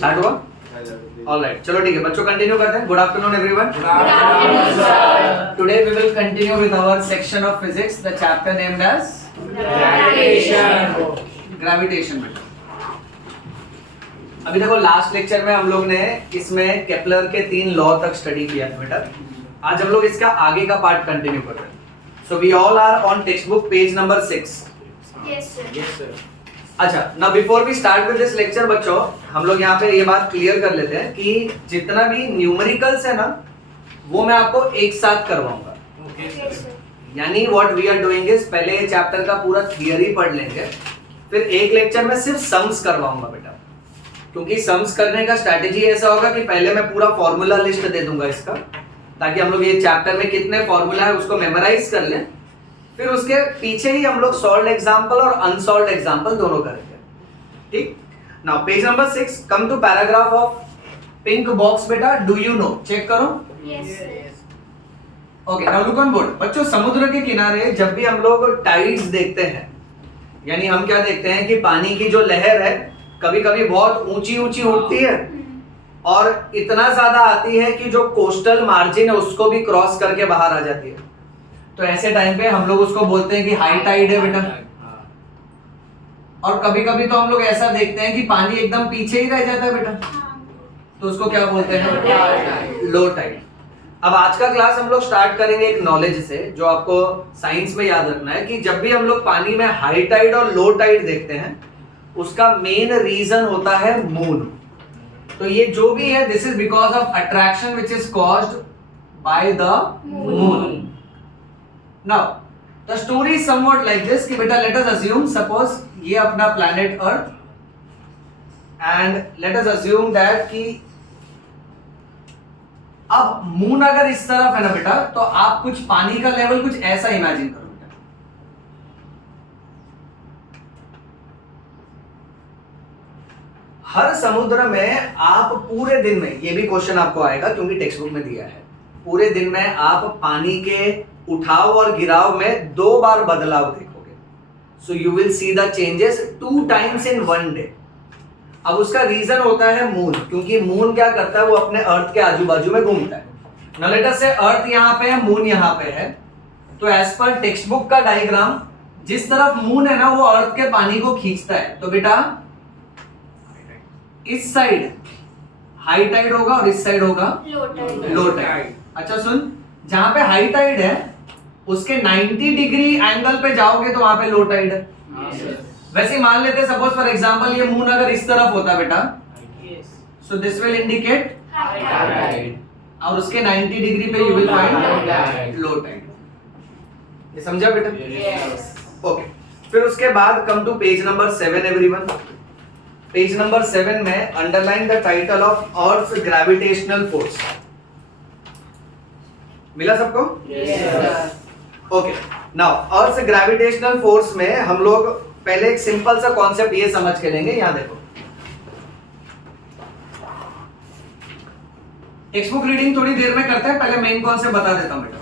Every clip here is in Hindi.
स्टार्ट हुआ? ऑलराइट, चलो ठीक है बच्चों, कंटिन्यू करते हैं। Good afternoon everyone. Today we will continue with our section of physics, the chapter named as gravitation. अभी देखो लास्ट लेक्चर में हम लोग ने इसमें केपलर के 3 लॉ तक स्टडी किया है बेटा। आज हम लोग इसका आगे का पार्ट कंटिन्यू कर रहे हैं। So we all are on text book page number 6। Yes sir. अच्छा, now before we start with this lecture बच्चों, हम लोग यहाँ पे ये बात क्लियर कर लेते हैं कि जितना भी न्यूमेरिकल्स है ना, वो मैं आपको एक साथ करवाऊंगा। यानी what we are doing is, पहले ये चैप्टर का पूरा थियरी पढ़ लेंगे, फिर एक लेक्चर में सिर्फ सम्स करवाऊंगा बेटा। क्योंकि सम्स करने का स्ट्रैटेजी ऐसा होगा कि पहले मैं पूरा फॉर्मूला लिस्ट दे दूंगा इसका, ताकि हम लोग ये चैप्टर में कितने फॉर्मूला है उसको मेमोराइज कर लें। फिर उसके पीछे ही हम लोग सॉल्व्ड एग्जांपल और अनसॉल्व्ड एग्जांपल दोनों करेंगे। ठीक, now page number 6, come to paragraph of pink box बेटा। डू यू नो, चेक करो। Yes. Okay, now look on board. बच्चों, समुद्र के किनारे जब भी हम लोग टाइड्स देखते हैं, यानी हम क्या देखते हैं कि पानी की जो लहर है कभी कभी बहुत ऊंची ऊंची उठती है और इतना ज्यादा आती है कि जो कोस्टल मार्जिन है उसको भी क्रॉस करके बाहर आ जाती है। तो ऐसे टाइम पे हम लोग उसको बोलते हैं कि हाई टाइड है बेटा। और कभी कभी तो हम लोग ऐसा देखते हैं कि पानी एकदम पीछे ही रह जाता है बेटा, तो उसको क्या बोलते हैं? Low tide. अब आज का क्लास हम लोग स्टार्ट करेंगे एक नॉलेज से, जो आपको साइंस में याद रखना है कि जब भी हम लोग पानी में हाई टाइड और लो टाइड देखते हैं, उसका मेन रीजन होता है मून। तो ये जो भी है, this is because of attraction which is caused by the moon. Now the story is somewhat like this कि बेटा लेट अस अज्यूम, सपोज ये अपना planet earth, and let us assume that कि अब मून अगर इस तरफ है ना बेटा, तो आप कुछ पानी का लेवल कुछ ऐसा इमेजिन करो। हर समुद्र में आप पूरे दिन में, ये भी क्वेश्चन आपको आएगा क्योंकि टेक्स्ट बुक में दिया है, पूरे दिन में आप पानी के उठाव और गिराव में 2 बार बदलाव देखोगे। So you will see the changes 2 times in 1 day. अब उसका रीजन होता है मून, क्योंकि मून क्या करता है, वो अपने अर्थ के आजू बाजू में घूमता है। नाउ लेट अस से अर्थ यहाँ पे है, मून यहाँ पे है, तो एज पर टेक्स्ट बुक का डायग्राम जिस तरफ मून है ना, वो अर्थ के पानी को खींचता है। तो बेटा इस साइड हाई टाइड होगा और इस साइड होगा लो टाइड। अच्छा सुन, जहां पे हाई टाइड है उसके 90 डिग्री एंगल पे जाओगे तो वहां पे लो टाइड है। वैसे ही मान लेते हैं, सपोज फॉर एग्जांपल ये मून अगर इस तरफ होता बेटा, so this will indicate high tide, और उसके 90 डिग्री पे you will find low tide. ये समझा बेटा? ओके, फिर उसके बाद come to page number 7 everyone. Page number 7 में underline the title of earth gravitational force. मिला सबको? Okay, now earth gravitational force में हम लोग पहले एक सिंपल सा कॉन्सेप्ट ये समझ के लेंगे। यहां देखो, टेक्स्ट बुक रीडिंग थोड़ी देर में करते हैं, पहले मेन कॉन्सेप्ट बता देता हूं बेटा।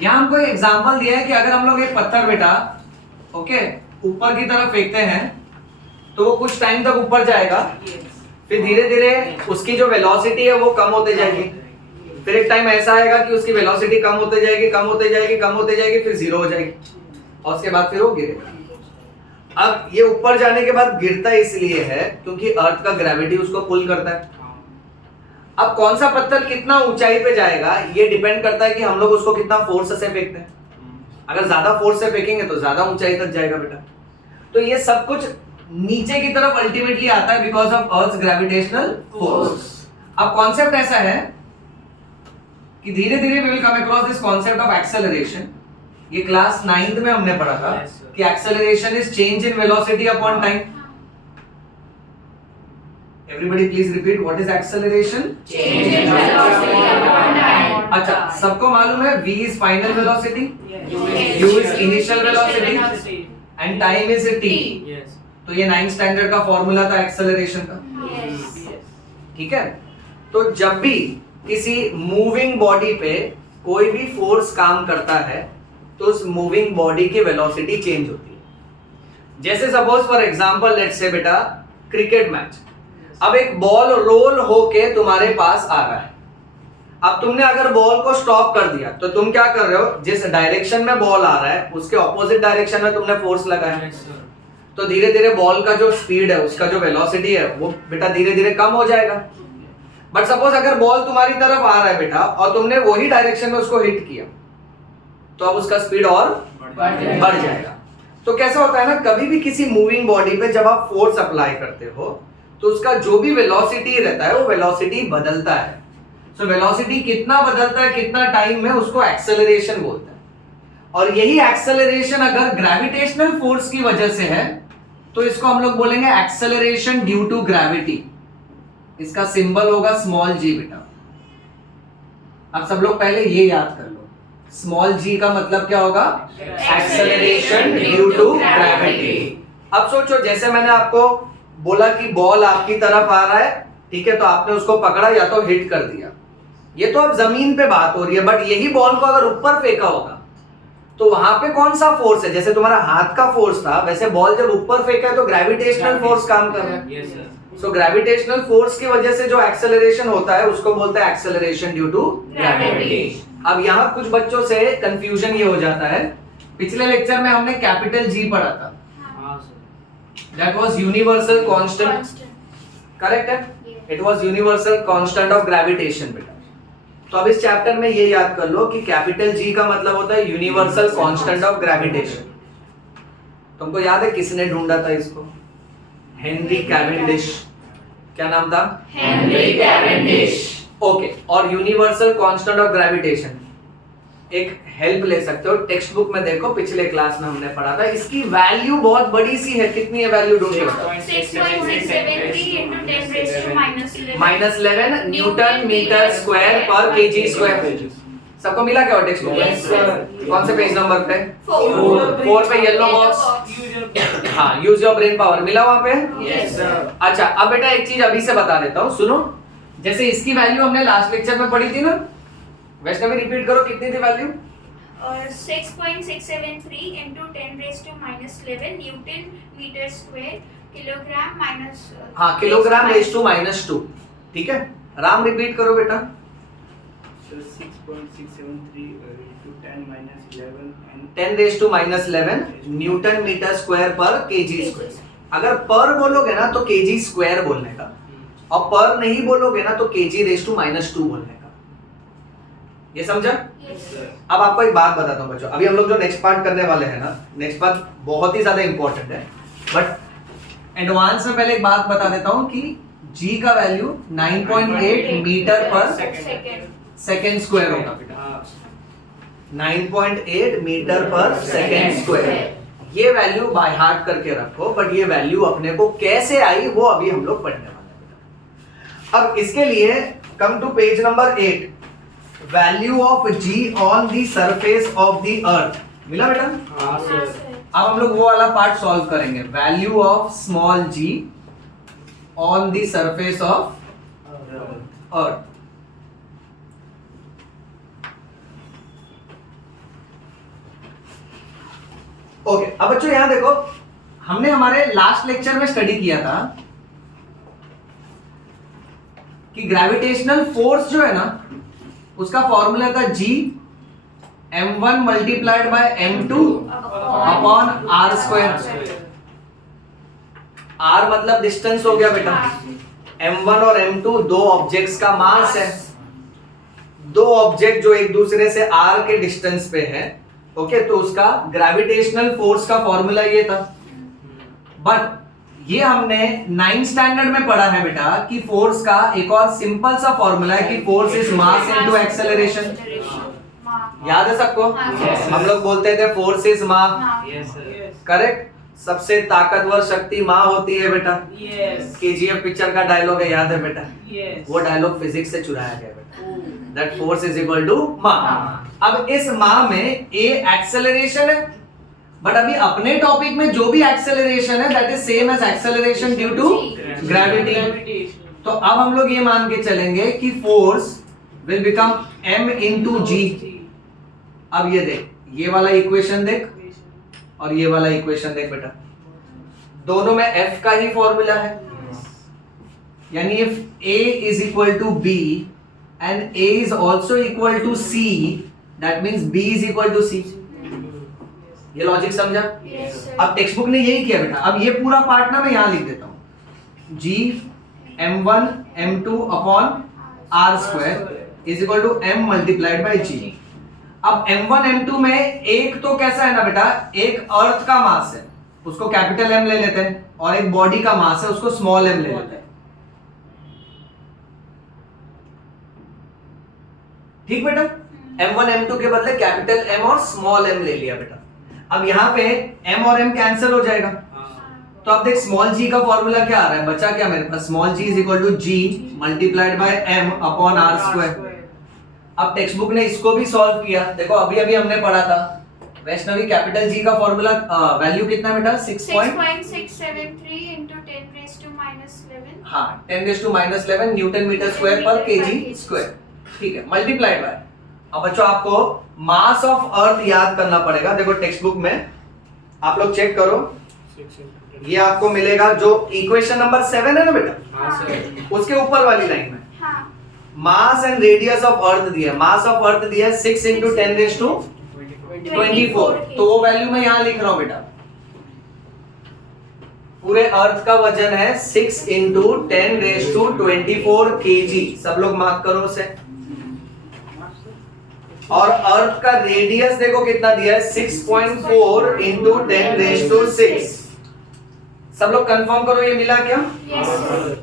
यहां हमको एक एग्जांपल दिया है कि अगर हम लोग एक पत्थर बेटा ओके ऊपर की तरफ फेंकते हैं तो वो कुछ टाइम तक ऊपर जाएगा, फिर धीरे धीरे उसकी जो वेलोसिटी है वो कम होते जाएगी। फिर एक टाइम ऐसा आएगा कि उसकी वेलोसिटी कम होते जाएगी, कम होते जाएगी, कम होते जाएगी, फिर 0 हो जाएगी, और उसके बाद फिर वो गिरेगा। अब ये ऊपर जाने के बाद गिरता इसलिए है क्योंकि अर्थ का ग्रेविटी उसको पुल करता है। अब कौन सा पत्थर कितना ऊंचाई पे जाएगा ये डिपेंड करता है कि हम लोग उसको कितना फोर्स से फेंकते हैं। अगर ज्यादा फोर्स से फेंकेंगे तो ज्यादा ऊंचाई तक जाएगा बेटा। तो ये सब कुछ नीचे की तरफ अल्टीमेटली आता है because of earth gravitational force. अब कॉन्सेप्ट ऐसा है कि धीरे धीरे we will come across this concept of acceleration. ये क्लास 9th में हमने पढ़ा था कि acceleration is change in velocity upon time. Everybody please repeat, what is acceleration? Change in velocity upon time. अच्छा, सबको मालूम है v is final velocity, u is initial velocity and time is t। तो ये 9th स्टैंडर्ड का फॉर्मूला था एक्सेलरेशन का। ठीक है, तो जब भी किसी मूविंग बॉडी पे कोई भी फोर्स काम करता है तो उस मूविंग बॉडी की वेलोसिटी चेंज होती है। जैसे suppose for example let's say बेटा क्रिकेट मैच, अब एक बॉल रोल होके तुम्हारे पास आ रहा है। अब तुमने अगर बॉल को स्टॉप कर दिया तो तुम क्या कर रहे हो, जिस डायरेक्शन में बॉल आ रहा है उसके ऑपोजिट डायरेक्शन में तुमने फोर्स लगाया, तो धीरे धीरे बॉल का जो स्पीड है, उसका जो वेलोसिटी है वो बेटा धीरे धीरे कम हो जाएगा। बट सपोज अगर बॉल तुम्हारी तरफ आ रहा है बेटा और तुमने वही डायरेक्शन में उसको हिट किया, तो अब उसका स्पीड और बढ़ जाएगा। तो कैसा होता है ना, कभी भी किसी मूविंग बॉडी पे जब आप फोर्स अप्लाई करते हो तो उसका जो भी वेलोसिटी रहता है वो वेलोसिटी बदलता है। सो वेलोसिटी कितना बदलता है, कितना टाइम में, उसको एक्सेलरेशन बोलते हैं। और यही एक्सेलरेशन अगर ग्रेविटेशनल फोर्स की वजह से है तो इसको हम लोग बोलेंगे एक्सेलरेशन ड्यू टू ग्रेविटी। इसका सिंबल होगा स्मॉल जी बेटा। अब सब लोग पहले ये याद कर लो, स्मॉल जी का मतलब क्या होगा, एक्सेलरेशन ड्यू टू ग्रेविटी। अब सोचो जैसे मैंने आपको बोला कि बॉल आपकी तरफ आ रहा है, ठीक है, तो आपने उसको पकड़ा या तो हिट कर दिया, ये तो अब जमीन पे बात हो रही है। बट यही बॉल को अगर ऊपर फेंका होगा तो वहां पे कौन सा फोर्स है, जैसे तुम्हारा हाथ का फोर्स था, वैसे बॉल जब ऊपर फेंका है तो ग्रेविटेशनल फोर्स काम कर रहा है। सो ग्रेविटेशनल फोर्स की वजह से जो एक्सेलरेशन होता है उसको बोलते हैं एक्सेलरेशन ड्यू टू ग्रेविटी। अब यहाँ कुछ बच्चों से कंफ्यूजन ये हो जाता है, पिछले लेक्चर में हमने कैपिटल जी पढ़ा था, that was universal constant, correct है, it was universal constant of gravitation बेटा। तो अब इस चैप्टर में ये याद कर लो कि कैपिटल जी का मतलब होता है यूनिवर्सल कांस्टेंट ऑफ ग्रेविटेशन। तुमको याद है किसने ढूंढा था इसको, हेनरी कैवेंडिश। क्या नाम था, हेनरी कैवेंडिश। ओके, और यूनिवर्सल कांस्टेंट ऑफ ग्रेविटेशन एक हेल्प ले सकते हो, टेक्स्ट बुक में देखो, पिछले क्लास में हमने पढ़ा था। इसकी वैल्यू बहुत बड़ी सी है, कितनी है वैल्यू ढूंढ के बताओ, -11 newton metre square per KG square. सबको मिला क्या टेक्स्ट बुक में? कौन से पेज नंबर पे? 4 पे येलो बॉक्स। हाँ, यूज योर ब्रेन पावर मिला वहां पे? Yes sir. अच्छा, अब बेटा एक चीज अभी से बता देता हूँ, सुनो। जैसे इसकी वैल्यू हमने लास्ट लेक्चर में पढ़ी थी ना, वैष्णवी रिपीट करो, कितनी थी value? 6.673 into 10 raised to -11 newton metre square kilogram minus, हाँ, किलोग्राम रेज टू -2, ठीक है। राम रिपीट करो बेटा। 6.673 into 10 - 11 and 10 raise to -11 newton metre square per KG square. अगर पर बोलोगे ना तो केजी स्क्वायर बोलने का, और पर नहीं बोलोगे ना तो केजी रेज टू -2 बोलने का। ये समझा? अब आपको एक बात बताता हूँ बच्चों, अभी हम लोग जो नेक्स्ट पार्ट करने वाले हैं ना, नेक्स्ट पार्ट बहुत ही ज्यादा इंपॉर्टेंट है, बट एडवांस में पहले एक बात बता देता हूँ कि जी का value 9.8 metre per second square होगा बेटा। 9.8 मीटर पर सेकेंड स्क्वायर। ये वैल्यू बाय हार्ट करके रखो, बट ये वैल्यू अपने को कैसे आई वो अभी हम लोग पढ़ने वाले हैं। अब इसके लिए come to page number 8, value of G on the surface of the earth. मिला बेटा? हाँ सर। अब हम लोग वो वाला पार्ट सॉल्व करेंगे, value of small G on the surface of the. Okay, अब बच्चों यहां देखो, हमने हमारे लास्ट लेक्चर में स्टडी किया था कि ग्रेविटेशनल फोर्स जो है ना, उसका फॉर्मूला था G m1 multiplied by m2 upon r square. r मतलब डिस्टेंस हो गया बेटा, m1 और m2 दो ऑब्जेक्ट्स का मास है, दो ऑब्जेक्ट जो एक दूसरे से r के डिस्टेंस पे है, ओके, तो उसका ग्रेविटेशनल फोर्स का फॉर्मूला ये था। बट ये हमने 9th स्टैंडर्ड में पढ़ा है बेटा कि फोर्स का एक और सिंपल सा फॉर्मूला है कि force is mass into acceleration. याद है सबको? हम लोग बोलते थे force is mass, yes sir. Correct. सबसे ताकतवर शक्ति माँ होती है बेटा। यस। केजीएफ पिक्चर का डायलॉग है, याद है बेटा? यस। वो डायलॉग फिजिक्स से चुराया गया बेटा, that force is equal to mass. अब इस मास में ए एक्सेलरेशन है, बट अभी अपने टॉपिक में जो भी एक्सेलरेशन है that is same as acceleration due to gravity. तो अब हम लोग ये मान के चलेंगे कि force will become m into g। अब ये देख, ये वाला इक्वेशन देख और ये वाला इक्वेशन देख बेटा, दोनों में F का ही फॉर्मूला है, यानी if A is equal to B and A is also equal to C, that means B is equal to C. ये लॉजिक समझा? Yes, sir. अब टेक्स्ट बुक ने यही किया बेटा। अब ये पूरा पार्ट ना मैं यहाँ लिख देता हूँ, G M1 M2 upon R square is equal to M multiplied by G। अब M1 M2 में एक तो कैसा है ना बेटा, एक अर्थ का मास है उसको कैपिटल M ले लेते हैं, और एक बॉडी का मास है उसको स्मॉल m ले लेते हैं। ठीक बेटा, M1 M2 के बदले कैपिटल M और स्मॉल m ले लिया बेटा। अब यहाँ पे m और m कैंसिल हो जाएगा, तो अब देख स्मॉल g का फॉर्मूला क्या आ रहा है, बचा क्या मेरे पास, small g is equal to g multiplied by m upon r square. अब टेक्स्ट बुक ने इसको भी सॉल्व किया, देखो अभी अभी हमने पढ़ा था वैष्णवी, कैपिटल G का फॉर्मूला वैल्यू कितना बेटा, 6.673 into 10 raised to minus 11. हाँ 10 raised to minus 11 newton metre square per KG square. ठीक है, मल्टीप्लाइड बाय, अब बच्चों आपको मास ऑफ अर्थ याद करना पड़ेगा। देखो टेक्स्ट बुक में आप लोग चेक करो, ये आपको मिलेगा जो इक्वेशन नंबर 7 है ना बेटा, उसके ऊपर वाली लाइन में हाँ. Mass and radius of earth दिया है। मास ऑफ अर्थ दिया है 6 into 10 raised to 24, तो वो वैल्यू मैं यहां लिख रहा हूं बेटा। पूरे अर्थ का वजन है 6 into 10 raised to 24 kg, सब लोग मार्क करो उसे। और अर्थ का रेडियस देखो कितना दिया है, 6.4 into 10 raised to 6। सब लोग कंफर्म करो ये मिला क्या? Yes, sir.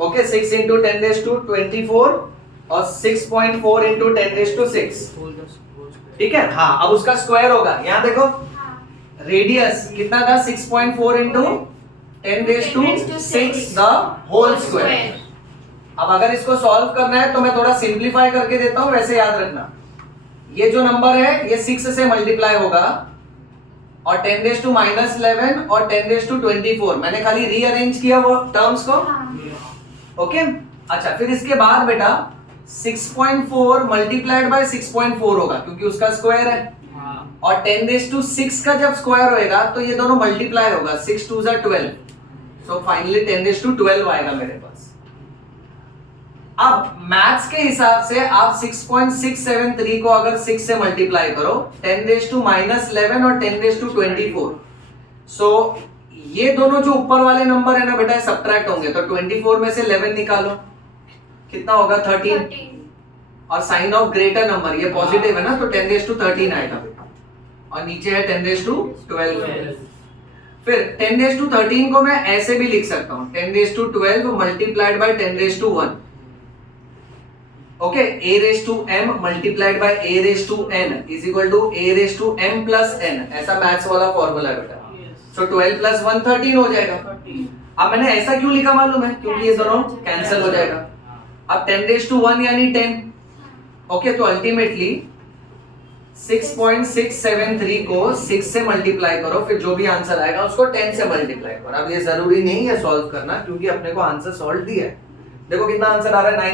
Okay, 6 into 10 raised to 24 और 6.4 into 10 raised to 6, ठीक है। हाँ, अब उसका स्क्वायर होगा, यहाँ देखो हाँ. रेडियस कितना था, 6.4 into 10 raised to 6 the whole square. अब अगर इसको सॉल्व करना है तो मैं थोड़ा सिंप्लीफाई करके देता हूं, वैसे याद रखना ये जो नंबर है ये 6 से मल्टीप्लाई होगा और 10 raised to minus 11 और 10 raised to 24, मैंने खाली रीअरेंज किया वो टर्म्स को। ओके अच्छा, फिर इसके बाद बेटा 6.4 मल्टीप्लाइड बाय 6.4 होगा क्योंकि उसका स्क्वायर है, और 10 raised to 6 का जब स्क्वायर होएगा तो ये दोनों मल्टीप्लाई होगा, 6 2 are 12, so finally 10 raised to 12 आएगा मेरे पास। अब मैथ्स के हिसाब से आप 6.673 को अगर 6 से मल्टीप्लाई करो, 10 raised to minus 11 और 10 raised to 24, सो ये दोनों जो ऊपर वाले नंबर है ना बेटा सब्ट्रैक्ट होंगे, तो 24 में से 11 निकालो, कितना होगा 13, और साइन ऑफ ग्रेटर नंबर ये पॉजिटिव है ना, तो 10 raised to 13 आएगा बेटा, और नीचे है 10 raised to 12। फिर 10 raised to 13 को मैं ऐसे भी लिख सकता हूं, 10 raised to 12 multiplied by 10 raised to 1। Okay, a raised to m multiplied by a raised to n is equal to a raised to m plus n, ऐसा मैथ्स वाला फॉर्मूला है बेटा। सो 12 plus 1 13 हो जाएगा। अब मैंने ऐसा क्यों लिखा मालूम है, क्योंकि ये दोनों कैंसिल हो जाएगा। अब 10 raised to 1 यानी 10, ओके, तो अल्टीमेटली 6.673 को 6 से मल्टीप्लाई करो, फिर जो भी आंसर आएगा उसको 10 से मल्टीप्लाई करो। अब ये जरूरी नहीं है सॉल्व करना, क्योंकि अपने को आंसर सॉल्व दिया है। देखो कितना आंसर आ रहा है,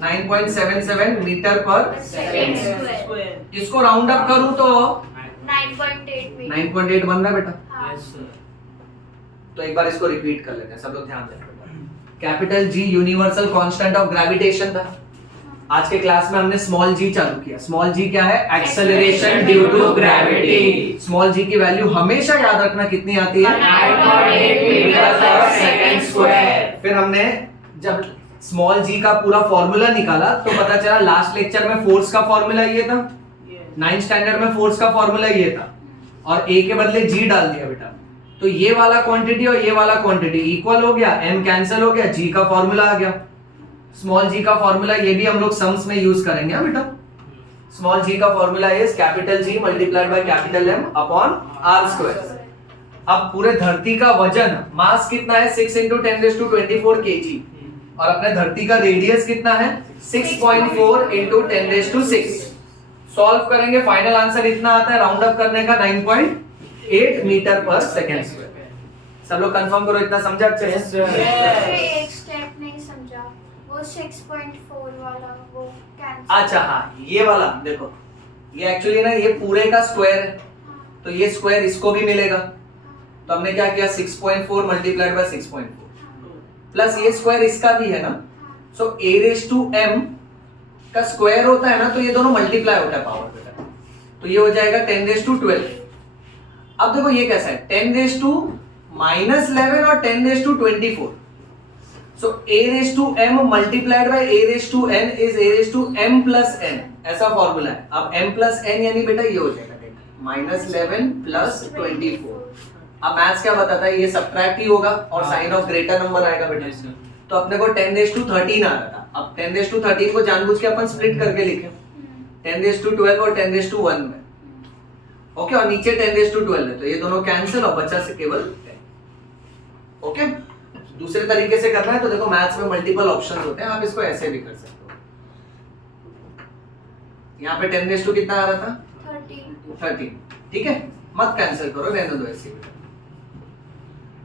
9.77 मीटर पर सेकंड स्क्वायर. इसको राउंड अप करूं तो 9.8 मीटर. 9.8 बन रहा है बेटा। हाँ. तो एक बार इसको रिपीट कर लेते हैं, सब लोग ध्यान दें। Capital G universal constant of gravitation था। आज के क्लास में हमने स्मॉल जी चालू किया। स्मॉल जी क्या है? Acceleration due to gravity. Small G की वैल्यू हमेशा याद रखना कितनी आती है? 9.8 मीटर पर सेकंड स्क्वायर। फिर हमने जब स्मॉल जी का पूरा फॉर्मूला निकाला तो पता चला लास्ट लेक्चर में फोर्स का फॉर्मूला ये था, 9th स्टैंडर्ड में फोर्स का फॉर्मूला ये था, और ए के बदले जी डाल दिया बेटा। तो ये वाला क्वांटिटी और ये वाला क्वांटिटी इक्वल हो गया, एम कैंसिल हो गया, जी का फॉर्मूला आ गया। स्मॉल जी का फॉर्मूला ये भी हम लोग सम्स में यूज करेंगे बेटा। स्मॉल जी का formula is capital G multiplied by capital M upon R square. अब पूरे धरती का वजन, मास कितना है? 6 × 10⁻24 kg, और अपने धरती का रेडियस कितना है? 6.4 × 10⁻6। सॉल्व करेंगे, फाइनल आंसर इतना आता है, राउंड अप करने का 9.8 मीटर पर सेकंड स्क्वायर। सब लोग कंफर्म करो, इतना समझा अच्छे से? एक स्टेप नहीं समझा, वो 6.4 वाला वो कैंसिल। अच्छा हाँ, ये वाला देखो, ये एक्चुअली ना ये पूरे का स्क्वायर है, तो ये स्क्वायर इसको भी मिलेगा, तो हमने क्या किया 6.4 मल्टीप्लाइड बाय 6.4 प्लस ये स्क्वायर इसका भी है ना, सो a रेज टू m का स्क्वायर होता है ना, तो ये दोनों मल्टीप्लाई होता है पावर बेटा, तो ये हो जाएगा 10 रेज टू 12। अब देखो ये कैसा है 10 रेज टू -11 और 10 raise to 24, so a raise to m multiplied by a raise to n is a raise to m plus n, ऐसा फॉर्मूला है। अब m प्लस n यानी बेटा ये हो जाएगा -11 प्लस 24। अब मैथ्स क्या बताता है, ये सबट्रैक्ट ही होगा और साइन ऑफ ग्रेटर नंबर आएगा बेटा, तो अपने को 10 रेज टू 13 आ रहा था। अब 10 रेज टू 13 को जानबूझ के अपन स्प्लिट करके लिखे 10 रेज टू 12 और 10 रेज टू 1 में, ओके, और नीचे 10 रेज टू 12 है, तो ये दोनों कैंसिल और बचा से केवल 10। ओके, दूसरे तरीके से करना है तो देखो मैथ्स में मल्टीपल ऑप्शंस होते हैं, आप इसको ऐसे भी कर सकते हो। यहाँ पे 10 रेज टू कितना आ रहा था 13, ठीक है, मत कैंसिल करो, रहने दो ऐसे।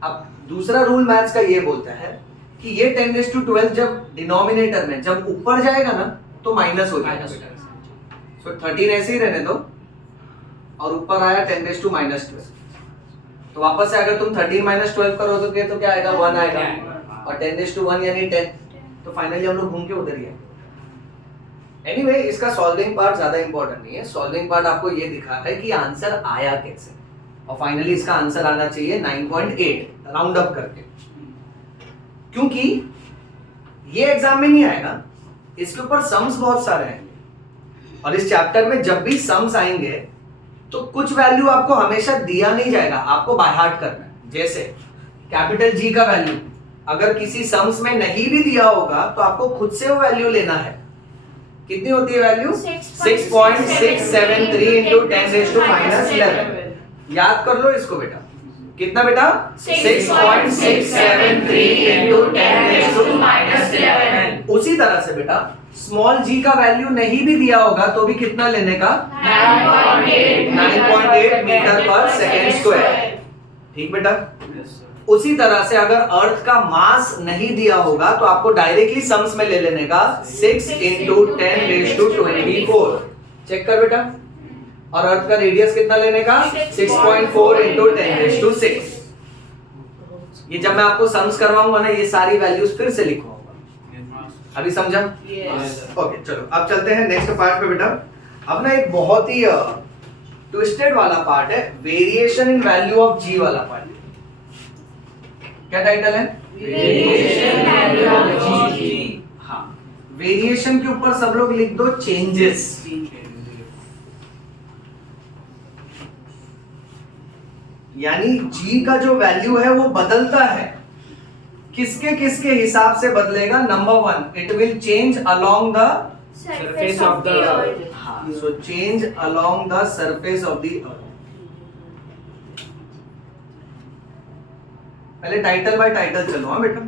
अब दूसरा रूल मैथ्स का ये बोलता है कि ये 10 रेज टू 12 जब डिनोमिनेटर में जब ऊपर जाएगा ना तो माइनस हो जाएगा, सो 13 ऐसे ही रहने दो, और ऊपर आया 10 रेज टू -12, तो वापस से अगर तुम 13 - 12 करोगे तो क्या आएगा 1 आएगा, और 10 रेज टू 1 यानी 10, तो फाइनली हम लोग घूम के उधर ही आए। एनीवे, इसका सॉल्विंग पार्ट ज्यादा इंपॉर्टेंट नहीं है, सॉल्विंग पार्ट आपको ये दिखा है कि आंसर आया कैसे, और फाइनली इसका आंसर आना चाहिए 9.8 राउंड अप करके, क्योंकि ये एग्जाम में नहीं आएगा, इसके ऊपर सम्स बहुत सारे हैं, और इस चैप्टर में जब भी सम्स आएंगे तो कुछ वैल्यू आपको हमेशा दिया नहीं जाएगा, आपको बाय हार्ट करना है। जैसे कैपिटल जी का वैल्यू अगर किसी सम्स में नहीं भी दिया होगा तो आपको खुद से वो वैल्यू लेना है। कितनी होती है वैल्यू 6.673 इंटू 10 रेज टू -11, याद कर लो इसको बेटा, कितना बेटा 6.673 इंटू 10 रेज टू -11। उसी तरह से बेटा स्मॉल जी का वैल्यू नहीं भी दिया होगा तो भी कितना लेने का 9.8 मीटर पर सेकेंड स्क्वायर, ठीक बेटा। उसी तरह से अगर अर्थ का मास नहीं दिया होगा तो आपको डायरेक्टली सम्स में ले लेने का 6 इंटू 10 रेज टू 24, चेक कर बेटा, और अर्थ का रेडियस कितना लेने का 6.4 इंटू 10 रेज टू 6। ये जब मैं आपको सम्स करवाऊंगा ना, ये सारी वैल्यूज फिर से लिखवाऊंगा, अभी समझा? ओके, चलो अब चलते हैं नेक्स्ट पार्ट पे बेटा। अब ना एक बहुत ही ट्विस्टेड वाला पार्ट है, वेरिएशन इन वैल्यू ऑफ जी वाला पार्ट। क्या टाइटल है? वेरिएशन वैल्यू ऑफ जी। हाँ, वेरिएशन के ऊपर सब लोग लिख दो चेंजेस, यानी जी का जो वैल्यू है वो बदलता है, किसके किसके हिसाब से बदलेगा। Number 1, it will change along the surface of the earth. हाँ, so change along the surface of the earth. पहले टाइटल बाय टाइटल चलो, हाँ बेटा।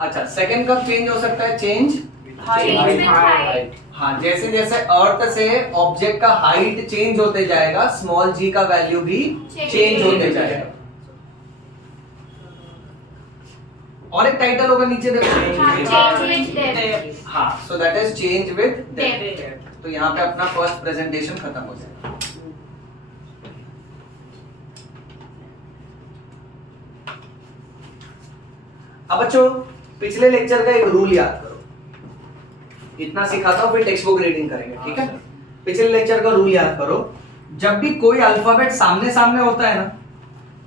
अच्छा, सेकंड कब चेंज हो सकता है? Change height. हाँ, जैसे जैसे अर्थ से ऑब्जेक्ट का हाइट चेंज होते जाएगा, स्मॉल जी का वैल्यू भी चेंज होते जाएगा। और एक टाइटल होगा नीचे देखो, चेंज विद डेप्थ। हाँ, so that is change with depth. तो यहाँ पे अपना फर्स्ट प्रेजेंटेशन खत्म हो जाएगा। अब बच्चों, पिछले लेक्चर का एक रूल याद करो, इतना सिखाता हूं फिर टेक्स्ट बुक रीडिंग करेंगे, ठीक है? पिछले लेक्चर का रूल याद करो, जब भी कोई अल्फाबेट सामने सामने होता है ना,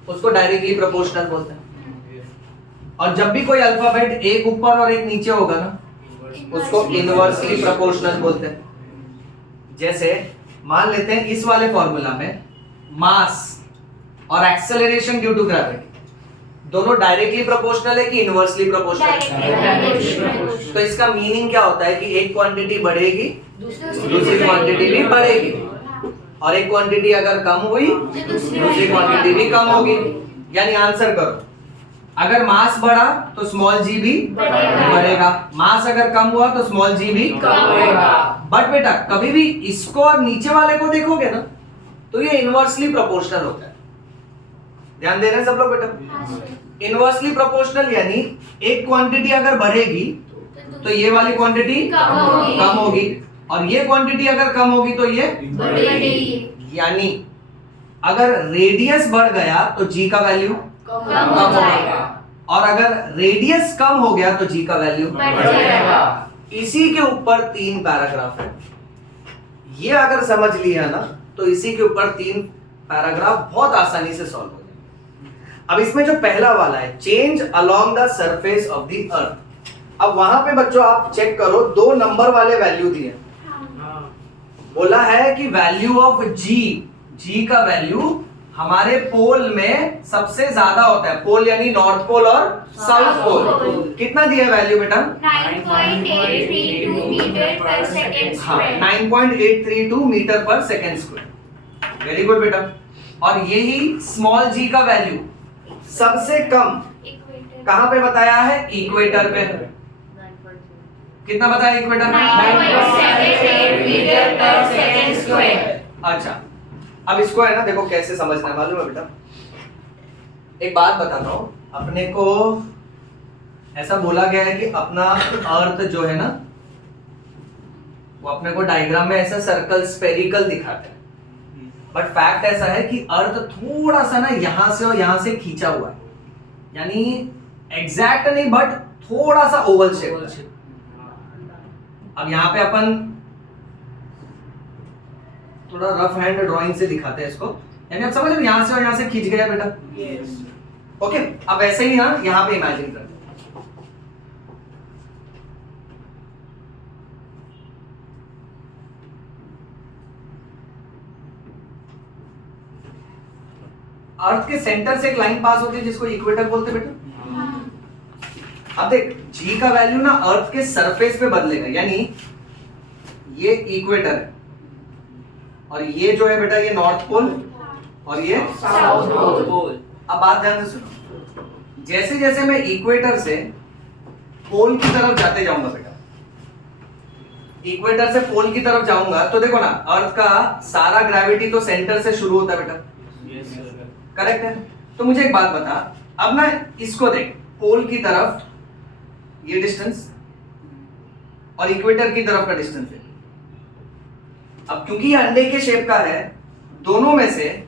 उसको डायरेक्टली प्रोपोर्शनल बोलते हैं, और जब भी कोई अल्फाबेट एक ऊपर और एक नीचे होगा ना, उसको इनवर्सली प्रोपोर्शनल बोलते हैं। जैसे मान लेते हैं इस वाले फॉर्मूला में मास और एक्सेलरेशन ड्यू टू ग्रेविटी दोनों डायरेक्टली प्रोपोर्शनल है कि इनवर्सली प्रोपोर्शनल? तो इसका मीनिंग क्या होता है कि एक क्वांटिटी बढ़ेगी, दूसरी क्वांटिटी भी बढ़ेगी, और एक क्वांटिटी अगर कम हुई दूसरी क्वांटिटी भी कम होगी। यानी आंसर करो, अगर मास बढ़ा तो स्मॉल जी भी बढ़ेगा, मास अगर कम हुआ तो स्मॉल जी भी कम होगा। बट बेटा कभी भी इसको और नीचे वाले को देखोगे ना तो ये इनवर्सली प्रोपोर्शनल होता है। ध्यान दे रहे हैं सब लोग बेटा? इनवर्सली प्रोपोर्शनल यानी एक क्वांटिटी अगर बढ़ेगी तो ये वाली क्वांटिटी कम होगी, और ये क्वांटिटी अगर कम होगी तो ये बढ़ेगी। यानी अगर रेडियस बढ़ गया तो जी का वैल्यू कम हो जाएगा। और अगर रेडियस कम हो गया तो जी का वैल्यू बढ़ जाएगा। इसी के ऊपर 3 पैराग्राफ है। ये अगर समझ लिया ना तो इसी के ऊपर 3 पैराग्राफ बहुत आसानी से सॉल्व हो जाएंगे। अब इसमें जो पहला वाला है, change along the surface of the अर्थ, अब वहां पे बच्चों आप चेक करो, 2 नंबर वाले वैल्यू दिए। बोला है कि वैल्यू ऑफ जी का वैल्यू हमारे पोल में सबसे ज्यादा होता है। पोल यानी नॉर्थ पोल और साउथ पोल। कितना दिया है वैल्यू बेटा? 9.832 मीटर पर सेकंड हाँ, square. 9.832 metre per second square. Very good बेटा। और यही स्मॉल जी का वैल्यू सबसे कम इक्वेटर कहां पे बताया है? इक्वेटर पे। कितना बताया इक्वेटर में? 9.78 मीटर पर सेकंड स्क्वायर। अच्छा, अब इसको है ना देखो कैसे समझना है, मालूम है बेटा? एक बात बताता हूं, अपने को ऐसा बोला गया है कि अपना अर्थ जो है ना वो अपने को डायग्राम में ऐसा सर्कल स्फेरिकल दिखाते हैं, बट फैक्ट ऐसा है कि अर्थ थोड़ा सा ना यहां से और यहां से खींचा हुआ है, यानी एग्जैक्ट नहीं बट थोड़ा सा ओवल शेप। अब यहाँ पे अपन थोड़ा रफ हैंड ड्राइंग से दिखाते हैं इसको, यानी आप समझ रहे हो यहां से और यहां से खींच गया बेटा। ओके, अब वैसे ही यहाँ पे इमेजिन करते हैं। अर्थ के सेंटर से एक लाइन पास होती है जिसको इक्वेटर बोलते हैं बेटा। अब देख, जी का वैल्यू ना अर्थ के सरफेस पे बदलेगा, यानी ये इक्वेटर है और ये जो है बेटा ये नॉर्थ पोल और ये साउथ पोल। अब बात ध्यान से सुनो, जैसे जैसे मैं इक्वेटर से पोल की तरफ जाते जाऊंगा बेटा, इक्वेटर से पोल की तरफ जाऊंगा तो देखो ना अर्थ का सारा ग्रेविटी तो सेंटर से शुरू होता है बेटा, करेक्ट है? तो मुझे एक बात बता, अब ना इसको देख, पोल की तरफ ये डिस्टेंस और इक्वेटर की तरफ का डिस्टेंस है। अब क्योंकि ये अंडे के शेप का है, दोनों में से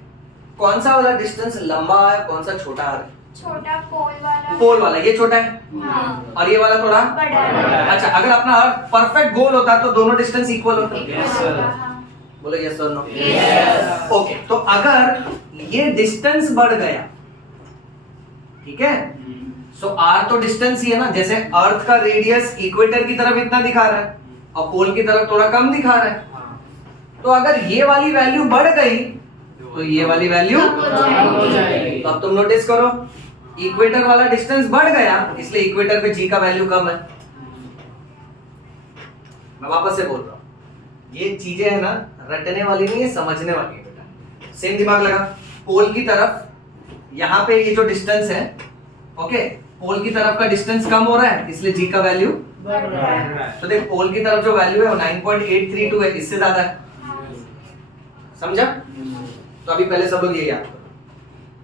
कौन सा वाला डिस्टेंस लंबा है, कौन सा छोटा है? छोटा पोल वाला। पोल वाला, ये छोटा है हाँ। और ये वाला थोड़ा बड़ा है। अच्छा, अगर अपना अर्थ परफेक्ट गोल होता तो दोनों डिस्टेंस इक्वल होता। Yes, sir। हाँ। बोलो यस और नो? Yes। ओके, तो अगर ये डिस्टेंस बढ़ गया, ठीक है, सो आर तो डिस्टेंस ही है ना, जैसे अर्थ का रेडियस इक्वेटर की तरफ इतना दिखा रहा है और पोल की तरफ थोड़ा कम दिखा रहा है, तो अगर ये वाली वैल्यू बढ़ गई तो ये वाली वैल्यू कम हो जाएगी। तो अब तुम नोटिस करो, इक्वेटर वाला डिस्टेंस बढ़ गया इसलिए इक्वेटर पे जी का वैल्यू कम है। मैं वापस से बोल रहा हूं, ये चीजें है ना रटने वाली नहीं है, समझने वाली है बेटा। सेम दिमाग लगा, पोल की तरफ यहाँ पे ये जो डिस्टेंस है, ओके, पोल की तरफ का डिस्टेंस कम हो रहा है इसलिए जी का वैल्यू बढ़ रहा है। तो देख पोल की तरफ जो वैल्यू है वो 9.832 है, इससे ज्यादा है, समझा? तो अभी पहले सब लोग ये याद करो,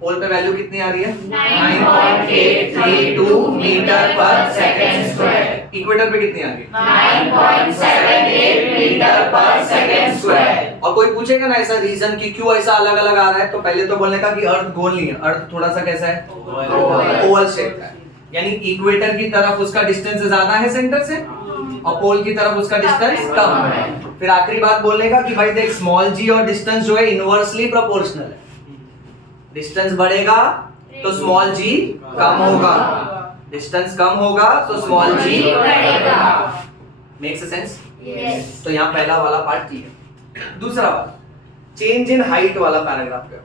पोल पे वैल्यू कितनी आ रही है? 9.832 मीटर पर सेकंड स्क्वायर। इक्वेटर पे कितनी आ रही है? 9.78 मीटर पर सेकंड स्क्वायर। और कोई पूछेगा ना ऐसा रीजन कि क्यों ऐसा अलग अलग आ रहा है, तो पहले तो बोलने का कि अर्थ गोल नहीं है, अर्थ थोड़ा सा कैसा है? ओवल शेप का है, यानी इक्वेटर की तरफ उसका डिस्टेंस ज्यादा है सेंटर से और पोल की तरफ उसका डिस्टेंस कम है। फिर आखिरी बात बोलने का कि भाई देख, स्मॉल जी और डिस्टेंस जो है इनवर्सली प्रोपोर्शनल है, डिस्टेंस बढ़ेगा तो स्मॉल जी कम होगा, डिस्टेंस कम होगा तो स्मॉल जी बढ़ेगा। Makes sense? यस। तो यहाँ पहला वाला पार्ट क्लियर। दूसरा वाला, चेंज इन हाइट वाला पैराग्राफ पे।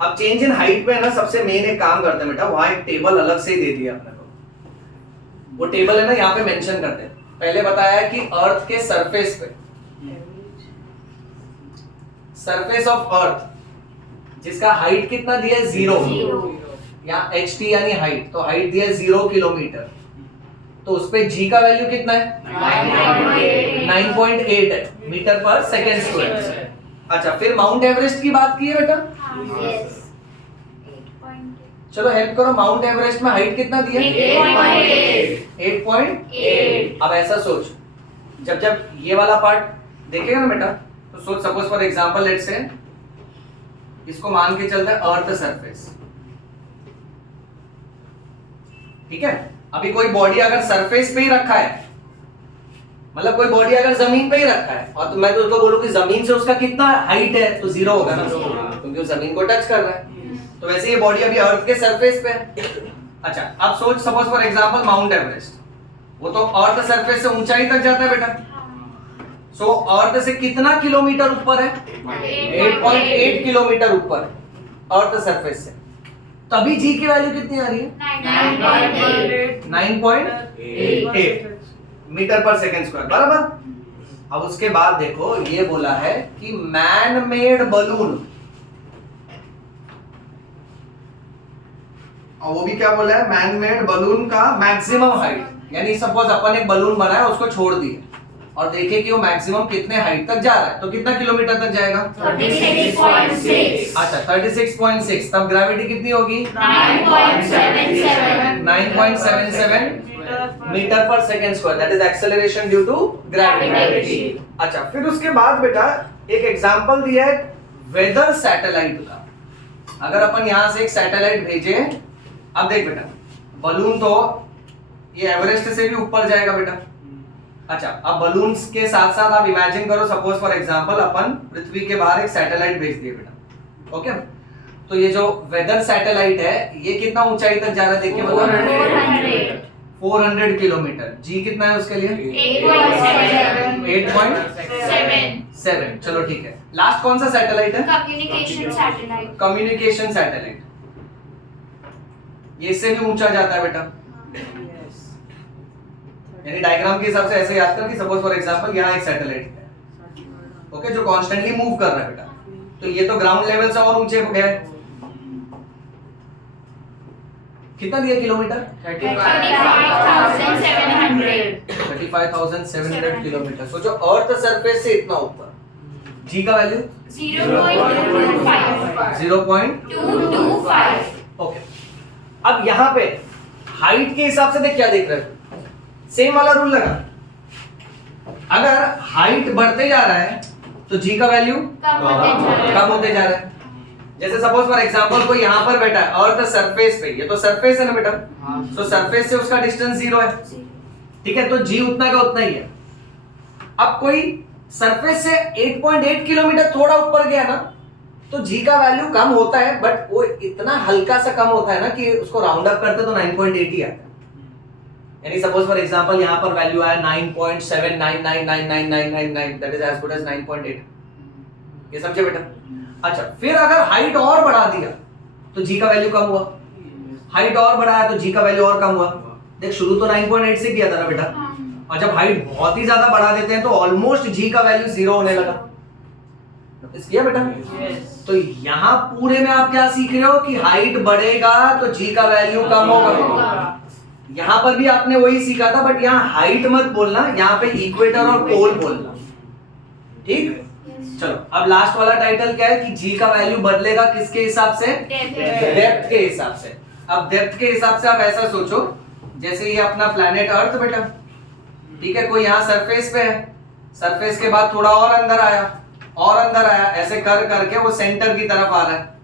अब चेंज इन हाइट पे ना सबसे मेन एक काम करते हैं बेटा, वहां एक टेबल अलग से ही दे दिया अपने को, वो टेबल है ना यहाँ पे मेंशन करते हैं। पहले बताया कि अर्थ के सरफेस पे, सरफेस ऑफ अर्थ जिसका हाइट कितना दिया है? 0। यहाँ एच टी यानी हाइट, तो हाइट दिया है 0 किलोमीटर, तो उस पे जी का वैल्यू कितना है? 9.8 है मीटर पर सेकेंड स्क्वायर। अच्छा, फिर माउंट एवरेस्ट की बात की है बेटा, यस। चलो हेल्प करो, माउंट एवरेस्ट में हाइट कितना दिया है? 8.8। अब ऐसा सोच, जब जब ये वाला पार्ट देखेगा ना बेटा, तो सोच suppose for example let's say इसको मान के चलते हैं अर्थ सरफेस, ठीक है। अभी कोई बॉडी अगर सरफेस पे ही रखा है, मतलब कोई बॉडी अगर जमीन पे ही रखा है और तो मैं तो उसको बोलूं कि जमीन से उसका कितना हाइट है, तो 0 होगा ना, क्योंकि वो जमीन को टच कर रहा है। तो वैसे ये बॉडी अभी अर्थ के सरफेस पे है। अच्छा, अब सोच, suppose for example mount Everest, वो तो अर्थ सरफेस से ऊंचाई तक जाता है बेटा। सो अर्थ से कितना किलोमीटर ऊपर है? 8.8 किलोमीटर ऊपर है अर्थ सरफेस से। तभी जी की वैल्यू कितनी आ रही है? 9.8 मीटर पर सेकेंड स्क्वायर, बराबर। अब उसके बाद देखो ये बोला है कि मैन मेड बलून, और वो भी क्या बोला है? मैन मेड बलून का मैक्सिमम हाइट, यानी सपोज अपन एक बलून बनाया, उसको छोड़ दिए और देखे कि वो मैक्सिमम कितने हाइट तक जा रहा है, तो कितना किलोमीटर तक जाएगा? 36.6। अच्छा 36.6, तब ग्रेविटी कितनी होगी? 9.77 metre per second square, that is acceleration due to gravity. अच्छा, फिर उसके बाद बेटा एक एग्जांपल दिया है वेदर सैटेलाइट का। अगर अपन यहां से एक सैटेलाइट भेजे, अब देख बेटा, बलून तो ये एवरेस्ट से भी ऊपर जाएगा बेटा। अच्छा, अब बलून्स के साथ साथ आप इमेजिन करो, सपोज फॉर एग्जांपल अपन पृथ्वी के बाहर एक सैटेलाइट भेज दिए बेटा, ओके। तो ये जो वेदर सैटेलाइट है, ये कितना ऊंचाई तक जा रहा है देख के बताओ? 400 किलोमीटर। जी कितना है उसके लिए? 8.7। चलो ठीक है। लास्ट कौन सा सैटेलाइट है? Communication satellite. कम्युनिकेशन सैटेलाइट, ये इससे भी ऊंचा जाता है बेटा। यानी डायग्राम के हिसाब से ऐसे याद कर कि सपोज फॉर एग्जांपल यहाँ एक सैटेलाइट है, ओके, जो कॉन्स्टेंटली मूव कर रहा है बेटा। तो ये तो ग्राउंड लेवल से और ऊंचे हो गया है। कितना दिया किलोमीटर? 35,700 किलोमीटर। सोचो अर्थ सरफेस से इतना ऊपर, जी का वैल्यू 0.225। ओके, अब यहाँ पे हाइट के हिसाब से देख क्या देख रहे हो? सेम वाला रूल लगा, अगर हाइट बढ़ते जा रहा है तो जी का वैल्यू कम होते जा रहा है। जैसे सपोज फॉर एग्जांपल कोई यहाँ पर बैठा है अर्थ सरफेस पे, ये तो सरफेस है ना बेटा, तो सरफेस से उसका डिस्टेंस 0 है, ठीक है, तो जी उतना का उतना ही है। अब कोई सरफेस से 8.8 किलोमीटर थोड़ा ऊपर गया ना, तो जी का वैल्यू कम होता है, बट वो इतना हल्का सा कम होता है ना कि उसको राउंड अप करते तो 9.8 ही आता है। यानी सपोज फॉर एग्जांपल यहाँ पर वैल्यू आया 9.79999999, that is as good as 9.8। ये समझे बेटा? अच्छा, फिर अगर हाइट और बढ़ा दिया तो जी का वैल्यू कम हुआ, हाइट और बढ़ाया तो जी का वैल्यू और कम हुआ। देख, शुरू तो 9.8 से किया था ना बेटा, और जब हाइट बहुत ही ज्यादा बढ़ा देते हैं तो ऑलमोस्ट जी का वैल्यू 0 होने लगा। नोटिस किया बेटा? तो यहाँ पूरे में आप क्या सीख रहे हो कि हाइट बढ़ेगा तो जी का वैल्यू कम होगा। यहाँ पर भी आपने वही सीखा था, बट यहाँ हाइट मत बोलना, यहाँ पे इक्वेटर और पोल बोलना, ठीक? चलो, अब लास्ट वाला टाइटल क्या है कि जी का वैल्यू बदलेगा किसके हिसाब से? डेप्थ के हिसाब से। अब डेप्थ के हिसाब से आप ऐसा सोचो, जैसे ये अपना प्लैनेट अर्थ बेटा, ठीक है, कोई यहाँ सरफेस पे है, सरफेस के बाद थोड़ा और अंदर आया, और अंदर आया, ऐसे कर करके वो सेंटर की तरफ आ रहा है।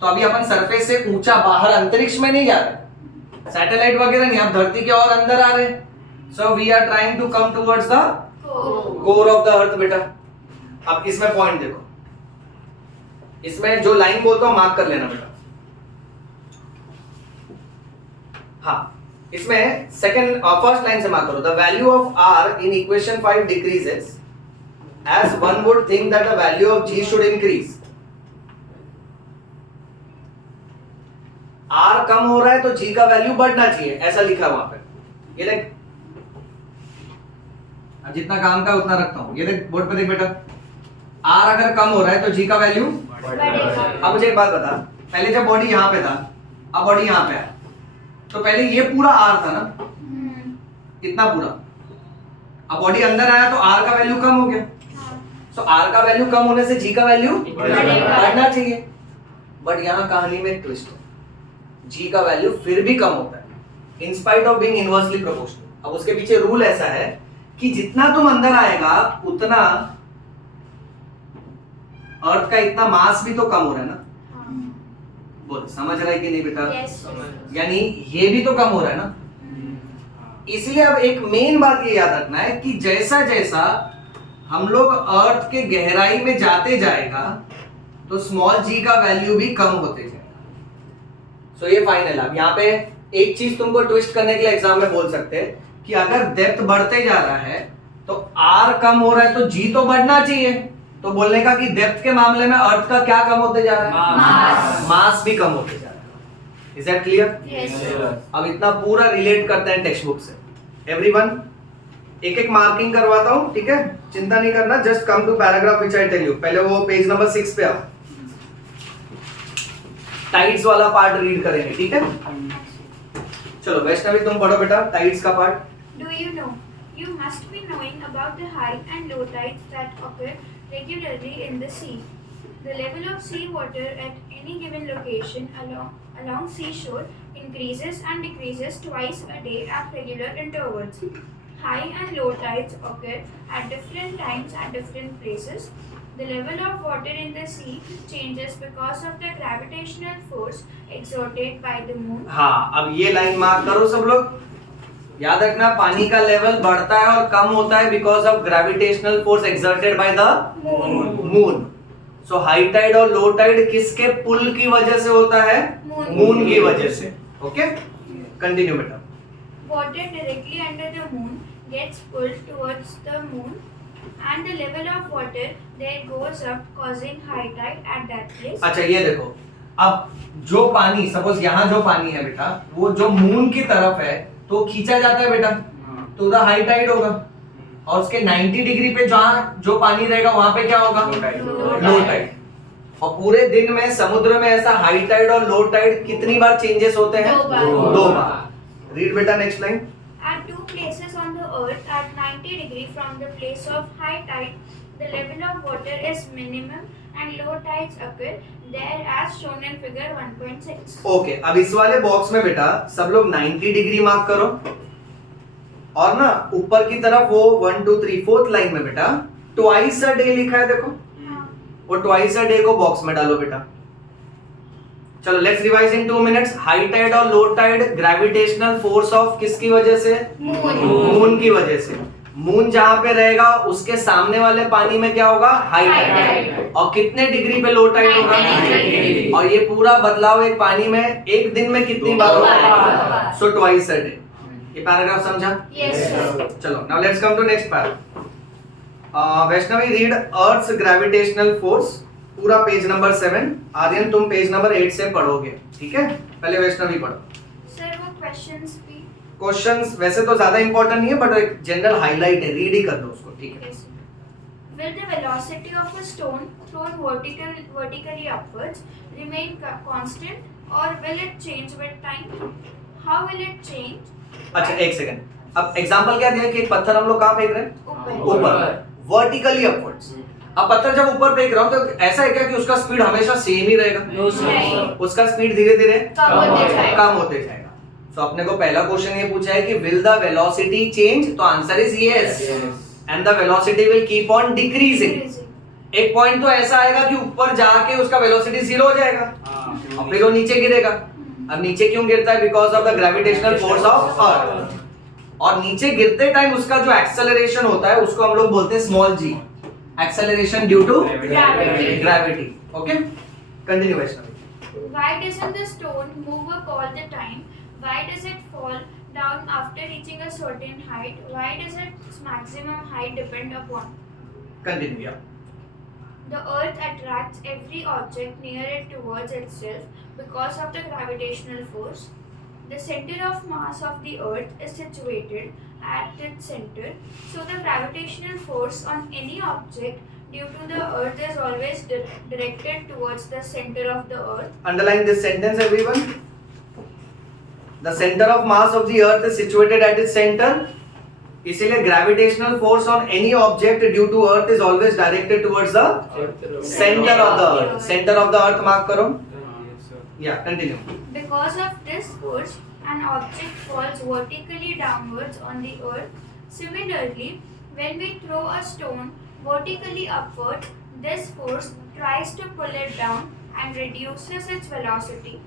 तो अभी अपन सरफेस से ऊंचा बाहर अंतरिक्ष में नहीं जा रहे, सैटेलाइट वगैरह नहीं, आप धरती के और अंदर आ रहे हैं। So we are trying to come towards the core of the earth बेटा। अब इसमें पॉइंट देखो, इसमें जो लाइन बोलता हूं मार्क कर लेना बेटा। हाँ, इसमें सेकंड फर्स्ट लाइन से मार्क करो, the value of R in equation 5 decreases as one would think that the value of G should increase. R कम हो रहा है तो जी का वैल्यू बढ़ना चाहिए, ऐसा लिखा वहां पे। ये देख, जितना काम का उतना रखता हूं, ये देख बोर्ड पे देख बेटा, आर अगर कम हो रहा है तो जी का वैल्यू बढ़ेगा। अब मुझे एक बात बता, पहले जब बॉडी यहां पे था, अब बॉडी यहां पे है, तो पहले ये पूरा आर था ना, इतना पूरा, अब बॉडी अंदर आया तो आर का वैल्यू कम हो गया। सो आर का वैल्यू कम होने से जी का वैल्यू बढ़ना चाहिए, बट यहां कहानी में ट्विस्ट है, जी का वैल्यू फिर भी कम होता है in spite of being inversely proportional. अब उसके पीछे रूल ऐसा है कि जितना तुम अंदर आएगा उतना अर्थ का इतना मास भी तो कम हो रहा है ना, हाँ, बोल समझ रहा है कि नहीं बेटा? yes, यानी ये भी तो कम हो रहा है ना। इसलिए अब एक मेन बात ये याद रखना है कि जैसा जैसा हम लोग अर्थ के गहराई में जाते जाएगा तो स्मॉल जी का वैल्यू भी कम होते जाएगा। सो ये फाइनल। अब यहाँ पे एक चीज तुमको ट्विस्ट करने के लिए एग्जाम में बोल सकते हैं कि अगर डेप्थ बढ़ते जा रहा है तो आर कम हो रहा है तो जी तो बढ़ना चाहिए। तो बोलने का कि डेप्थ के मामले में अर्थ का क्या कम होते जा रहा है? मास भी कम होते जा रहा है। Is that clear? yes, अब इतना पूरा रिलेट करते हैं टेक्स्ट बुक से। एवरीवन एक एक मार्किंग करवाता हूं, ठीक है? चिंता नहीं करना, just come to paragraph which I tell you. पहले वो पेज नंबर 6 पे आओ, टाइड्स वाला पार्ट रीड करेंगे, ठीक है? चलो वैष्णवी तुम पढ़ो बेटा टाइड्स का part. Do you know? You must be knowing about the high and low tides that occur regularly in the sea. The level of sea water at any given location along seashore increases and decreases twice a day at regular intervals. High and low tides occur at different times at different places. The level of water in the sea changes because of the gravitational force exerted by the moon. हाँ, अब ये लाइन मार्क करो सब लोग। याद रखना पानी का लेवल बढ़ता है और कम होता है because of gravitational force exerted by the moon. So high tide और लो टाइड किसके पुल की वजह से होता है? मून की वजह से। ओके, कंटिन्यू बेटा। Water directly under the moon gets pulled towards the moon, and the level of water there goes up, causing high tide at that place. अच्छा ये देखो, अब जो पानी सपोज यहाँ जो पानी है बेटा वो जो मून की तरफ है तो खींचा जाता है बेटा, तो उधर हाई टाइड होगा। और उसके 90 डिग्री पे जहाँ जो पानी रहेगा वहां पे क्या होगा? Low tide. और पूरे दिन में समुद्र में ऐसा हाई टाइड और लो टाइड कितनी बार चेंजेस होते हैं? दो बार। रीड बेटा next line. At two places on the earth at 90 degree from the place of high tide, the level of water is minimum and low tides occur there as shown in figure 1.6. Okay, अब इस वाले बॉक्स में बेटा सब लोग 90 डिग्री मार्क करो और ना ऊपर की तरफ वो 1 2 3 4th लाइन में बेटा ट्वाइस अ डे लिखा है, देखो वो ट्वाइस अ डे को बॉक्स में डालो बेटा। चलो let's revise in 2 minutes. High tide और low tide gravitational force of किसकी वजह से? मून की वजह से। मून जहां पे रहेगा उसके सामने वाले पानी में क्या होगा? High tide. और कितने डिग्री पे लो टाइड होगा? और ये पूरा बदलाव एक पानी में एक दिन में कितनी बार होगा? So twice a day. ये पैराग्राफ समझा? Yes, sir. चलो now let's come to next para. Vaishnavi read earth's gravitational force, पूरा पेज नंबर 7। आर्यन तुम पेज नंबर 8 से पढ़ोगे, ठीक है? पहले वैष्णवी पढ़ो। Sir, वो questions भी क्वेश्चंस वैसे तो ज्यादा इंपॉर्टेंट नहीं है बट एक जनरल हाईलाइट है, रीड ही कर लो उसको, ठीक है? Yes. Will the velocity of a stone thrown vertically upwards remain constant or will it change with time? How will it change? अच्छा एक सेकंड, अब एग्जांपल क्या दिया कि एक पत्थर हम लोग कहाँ फेंक रहे हैं? ऊपर, वर्टिकली अपवर्ड्स। अब पत्थर जब ऊपर फेंक रहा हूं तो ऐसा है क्या कि उसका स्पीड हमेशा सेम ही रहेगा? नहीं। उसका स्पीड धीरे धीरे कम होते जाएगा। तो अपने को पहला क्वेश्चन ये पूछा है कि विल द वेलोसिटी चेंज? तो answer is yes, and the velocity will keep on decreasing. एक पॉइंट तो ऐसा आएगा कि ऊपर जाके उसका वेलोसिटी 0 हो जाएगा और फिर वो नीचे गिरेगा। अब नीचे क्यों गिरता है? Because of the gravitational force of earth. और नीचे गिरते टाइम उसका जो एक्सेलरेशन होता है उसको हम लोग बोलते हैं small G, acceleration due to gravity. Okay, continue Vaishnavi. Why doesn't the stone move up all the time? Why does it fall down after reaching a certain height? Why does its maximum height depend upon? Continue. The earth attracts every object near it towards itself because of the gravitational force. The center of mass of the earth is situated at its center, so the gravitational force on any object due to the earth is always directed towards the center of the earth. Underline this sentence everyone. The center of mass of the earth is situated at its center. इसीलिए gravitational force on any object due to earth is always directed towards the center of the earth. Center of the earth mark करो. Yeah, continue. Because of this force, an object falls vertically downwards on the earth. Similarly, when we throw a stone vertically upward, this force tries to pull it down and reduces its velocity.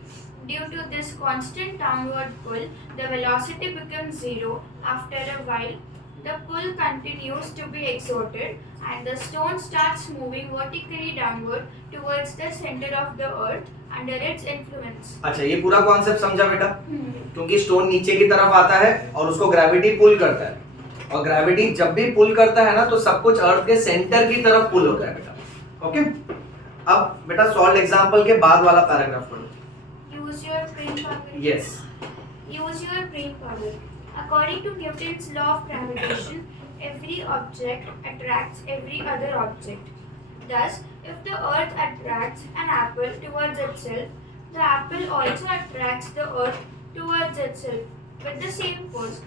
Due to this constant downward pull, the velocity becomes zero. After a while, the pull continues to be exerted and the stone starts moving vertically downward towards the center of the earth under its influence. अच्छा, ये पूरा कॉन्सेप्ट समझा बेटा? क्योंकि स्टोन नीचे की तरफ आता है और उसको ग्रेविटी पुल करता है, और ग्रेविटी जब भी पुल करता है ना तो सब कुछ अर्थ के सेंटर की तरफ पुल होता है बेटा। ओके, अब बेटा सॉल्व एग्जांपल के बाद वाला पैराग्राफ पढ़ो। Use your brain power. Yes, Use your brain power. According to Newton's law of gravitation, every object attracts every other object. Thus, if the earth attracts an apple towards itself, the apple also attracts the earth towards itself with the same force.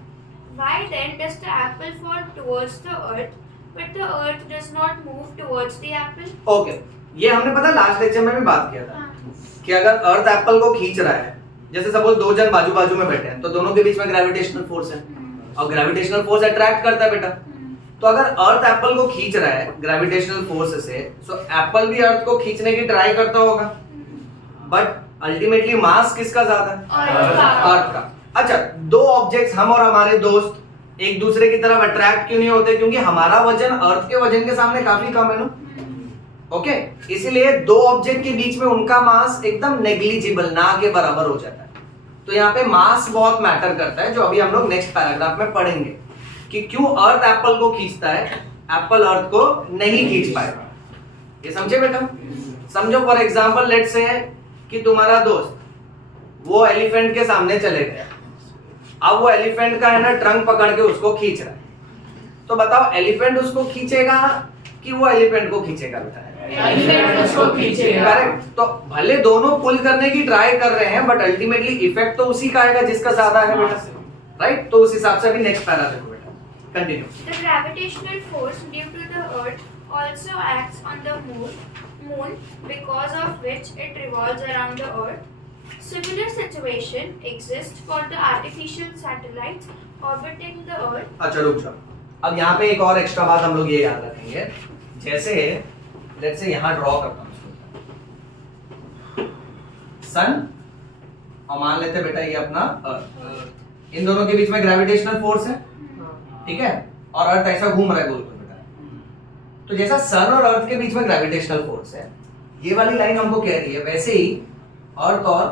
Why then does the apple fall towards the earth, but the earth does not move towards the apple? Okay, ये हमने पता लास्ट लेक्चर में भी बात किया था कि अगर अर्थ एप्पल को खींच रहा है, जैसे सपोज दो जन बाजू बाजू में बैठे हैं तो दोनों के बीच में ग्रेविटेशनल फोर्स है और ग्रेविटेशनल फोर्स अट्रैक्ट करता है बेटा। तो अगर अर्थ एप्पल को खींच रहा है ग्रेविटेशनल फोर्स से, सो एप्पल भी अर्थ को खींचने की ट्राई करता होगा, बट अल्टीमेटली मास किसका ज्यादा है? अर्थ का। अच्छा, दो ऑब्जेक्ट्स हम और हमारे दोस्त एक दूसरे की तरफ अट्रैक्ट क्यों नहीं होते? क्योंकि हमारा वजन अर्थ के वजन के सामने काफी कम है ना। ओके, इसीलिए दो ऑब्जेक्ट के बीच में उनका मास एकदम नेग्लिजिबल, ना के बराबर हो जाता है। तो यहाँ पे मास बहुत मैटर करता है, जो अभी हम लोग नेक्स्ट पैराग्राफ में पढ़ेंगे कि क्यों अर्थ एप्पल को खींचता है, एप्पल अर्थ को नहीं खींच पाएगा। ये समझे बेटा? समझो फॉर एग्जांपल लेट से कि तुम्हारा दोस्त वो एलिफेंट के सामने चले गए, अब वो एलिफेंट का है ना ट्रंक पकड़ के उसको खींच रहा है, तो बताओ एलिफेंट उसको खींचेगा कि वो एलिफेंट को खींचेगा बेटा? एलिफेंट उसको खींचेगा। करेक्ट। तो भले दोनों पुल करने की ट्राई कर रहे हैं बट अल्टीमेटली इफेक्ट तो उसी का आएगा जिसका ज्यादा है बेटा, राइट? तो उस हिसाब से अभी नेक्स्ट पैरा देखो बेटा, continue. The gravitational force due to the earth also acts on the moon because of which it revolves around the earth. Similar situation exists for the artificial satellites orbiting the earth. अच्छा रुक जाओ, अब यहाँ पे एक और एक्स्ट्रा बात हम लोग ये याद रखेंगे, जैसे लेट्स से यहाँ ड्रॉ करता हूँ सन और मान लेते बेटा ये अपना अर्थ, इन दोनों के बीच में ग्रेविटेशनल फोर्स है, ठीक है, और अर्थ ऐसा घूम रहा है गोल गोल बेटा। तो जैसा सन और अर्थ के बीच में ग्रेविटेशनल फोर्स है, ये वाली लाइन हमको कह रही है, वैसे ही अर्थ और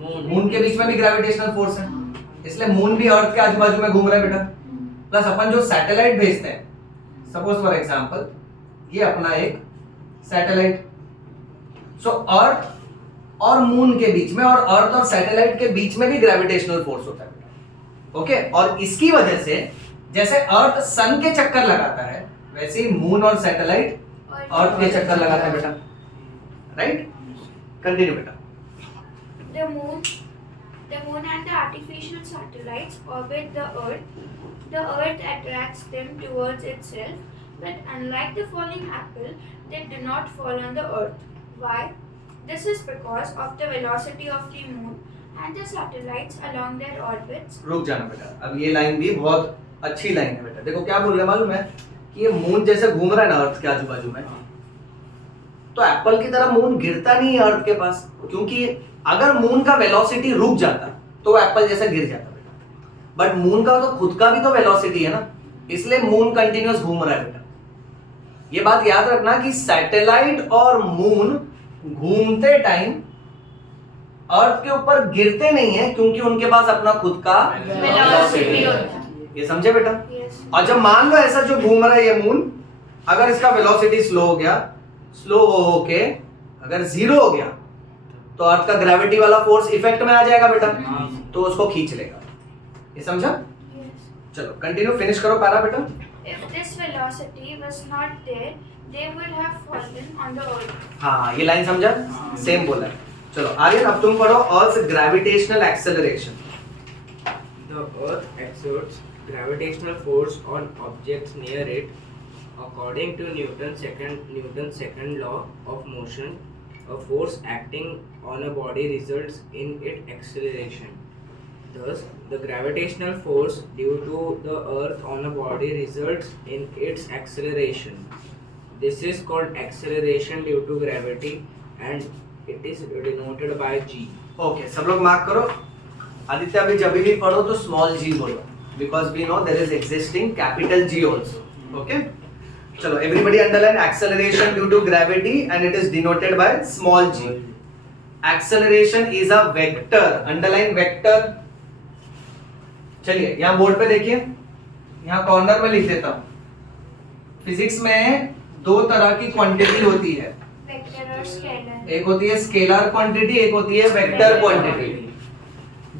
मून के बीच में भी ग्रेविटेशनल फोर्स है, इसलिए मून भी अर्थ के आजू बाजू में घूम रहा है बेटा। प्लस अपन जो सैटेलाइट भेजते हैं, सपोज फॉर एग्जांपल ये अपना एक सैटेलाइट, सो अर्थ और मून के बीच में और अर्थ और सैटेलाइट के बीच में भी ग्रेविटेशनल फोर्स होता है बेटा। ओके, और इसकी वजह से जैसे अर्थ सन के चक्कर लगाता है वैसे ही मून और सैटेलाइट अर्थ के चक्कर लगाता है बेटा, राइट? कंटिन्यू बेटा। The moon and the artificial satellites orbit the earth. The earth attracts them towards itself, but unlike the falling apple, they do not fall on the earth. Why? This is because of the velocity of the moon and the satellites along their orbits. रुक जाना बेटा, अब ये लाइन भी बहुत अच्छी लाइन है बेटा। देखो क्या बोल रहे हैं मालूम है कि ये मून जैसे घूम रहा है ना अर्थ के आजू बाजू में, तो एप्पल की तरह मून गिरता नहीं है अर्थ के पास, क्योंकि अगर मून का वेलोसिटी रुक जाता तो वो एप्पल जैसा गिर जाता बेटा। बट मून का तो खुद का भी तो वेलोसिटी है ना, इसलिए मून कंटिन्यूअस घूम रहा है बेटा। ये बात याद रखना कि सैटेलाइट और मून घूमते टाइम अर्थ के ऊपर गिरते नहीं है, क्योंकि उनके पास अपना खुद का वेलोसिटी होता है। ये समझे बेटा? Yes. और जब मान लो ऐसा जो घूम रहा है ये मून, अगर इसका वेलोसिटी स्लो हो गया, स्लो होके अगर जीरो हो गया तो अर्थ का ग्रेविटी वाला फोर्स इफेक्ट में आ जाएगा बेटा, तो उसको खींच लेगा। ये समझा? Yes. चलो कंटिन्यू, फिनिश करो पैरा बेटा। If this velocity was not there, they would have fallen on the earth. हाँ, ये लाइन समझा? सेम बोला है। चलो आगे, अब तुम पढ़ो अर्थ gravitational acceleration. The earth exerts gravitational force on objects near it. According to Newton's second law of motion, a force acting on a body results in its acceleration. Thus, the gravitational force due to the earth on a body results in its acceleration. This is called acceleration due to gravity and it is denoted by g. Okay सब लोग मार्क करो. आदित्य अभी जब भी पढ़ो तो स्मॉल जी बोलो, because we know there is existing capital G also. Okay चलो everybody underline acceleration due to gravity and it is denoted by small G. Acceleration is a vector. Underline vector. चलिए यहां बोर्ड पे देखिए, यहां कॉर्नर में लिख देता हूं. फिजिक्स में दो तरह की क्वांटिटी होती है. वेक्टर और स्केलर. एक होती है स्केलर क्वांटिटी, एक होती है वेक्टर क्वांटिटी.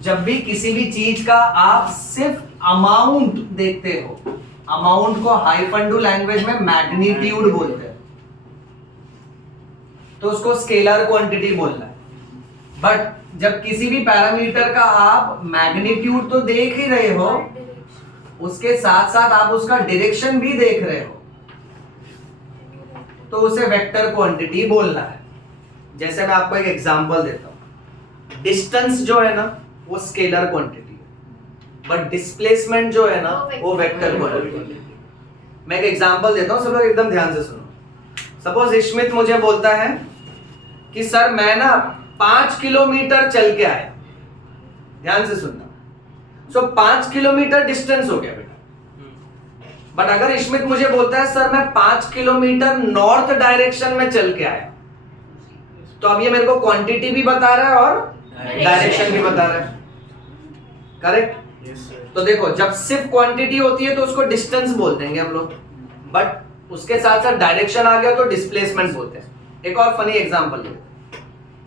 जब भी किसी भी चीज का आप सिर्फ अमाउंट देखते हो, अमाउंट को हाइफंडू लैंग्वेज में मैग्नीट्यूड बोलते हैं, तो उसको स्केलर क्वांटिटी बोलना है. बट जब किसी भी पैरामीटर का आप मैग्नीट्यूड तो देख ही रहे हो, उसके साथ साथ आप उसका डायरेक्शन भी देख रहे हो, तो उसे वेक्टर क्वांटिटी बोलना है. जैसे मैं आपको एक एग्जांपल देता हूं. डिस्टेंस जो है ना वो स्केलर क्वांटिटी है, बट डिस्प्लेसमेंट जो है ना वो वेक्टर क्वांटिटी. मैं एक एग्जांपल देता हूं, सब लोग एकदम ध्यान से सुनो. सपोज इश्मित मुझे बोलता है कि सर मैं ना 5 किलोमीटर चल के आया. ध्यान से सुनना. सो 5 किलोमीटर डिस्टेंस हो गया बेटा. बट अगर इश्मित मुझे बोलता है सर मैं 5 किलोमीटर नॉर्थ डायरेक्शन में चल के आया, तो अब ये मेरे को क्वांटिटी भी बता रहा है और डायरेक्शन भी बता रहा है. करेक्ट. तो देखो जब सिर्फ क्वांटिटी होती है तो उसको डिस्टेंस बोल देंगे हम लोग, बट उसके साथ साथ डायरेक्शन आ गया तो डिस्प्लेसमेंट बोलते हैं. एक और फनी एग्जांपल ले.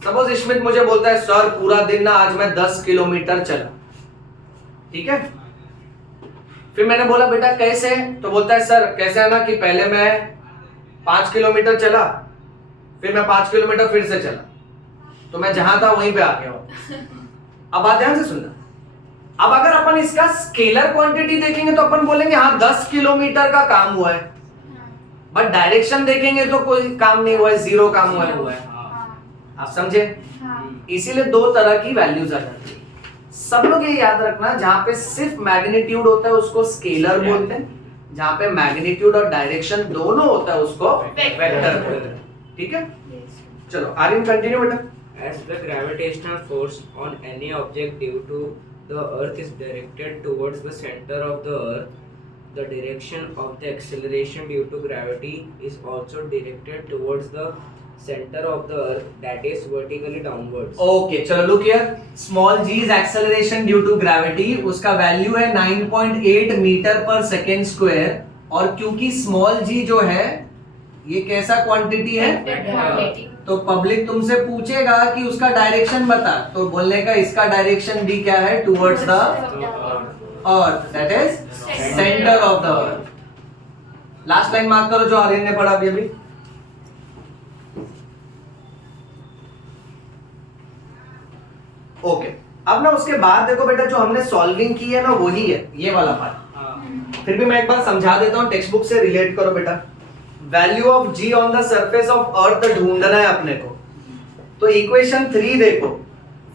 सपोज इश्मित मुझे बोलता है सर पूरा दिन ना आज मैं 10 किलोमीटर चला. ठीक है. फिर मैंने बोला बेटा कैसे, तो बोलता है सर कैसे है ना कि पहले मैं 5 किलोमीटर चला, फिर मैं 5 किलोमीटर फिर से चला, तो मैं जहां था वहीं पे आ गया हूं. अब बात ध्यान से सुनना. अब अगर अपन इसका स्केलर क्वांटिटी देखेंगे तो अपन बोलेंगे हाँ 10 किलोमीटर का काम हुआ है, बट डायरेक्शन देखेंगे तो कोई काम नहीं हुआ है, जीरो काम हुआ है. आप समझे. इसीलिए दो तरह की वैल्यूज आ जाती है. सब लोग ये याद रखना, जहां पे सिर्फ मैग्नीट्यूड होता है उसको स्केलर बोलते हैं, जहां पे मैग्नीट्यूड और डायरेक्शन दोनों होता है उसको वेक्टर बोलते हैं. ठीक है. चलो आर्यन कंटिन्यू बेटा. As the gravitational force on any object due to the earth is directed towards the center of the earth, the direction of the acceleration due to gravity is also directed towards the center of the earth, that is vertically downwards. Okay चलो look here. Small G is acceleration due to gravity. उसका वैल्यू है 9.8 मीटर पर सेकेंड स्क्वायर. और क्योंकि स्मॉल जी जो है ये कैसा क्वांटिटी है, तो पब्लिक तुमसे पूछेगा कि उसका डायरेक्शन बता, तो बोलने का इसका डायरेक्शन भी क्या है, towards the earth, that is centre of the earth. Last line mark करो जो आर्यन ने पढ़ा अभी. ओके अब ना उसके बाद देखो बेटा जो हमने सॉल्विंग की है ना वही है ये वाला पार्ट. फिर भी मैं एक बार समझा देता हूं, टेक्स्ट बुक से रिलेट करो बेटा. Value of g on the surface of अर्थ ढूंढना है अपने को. तो इक्वेशन 3 देखो.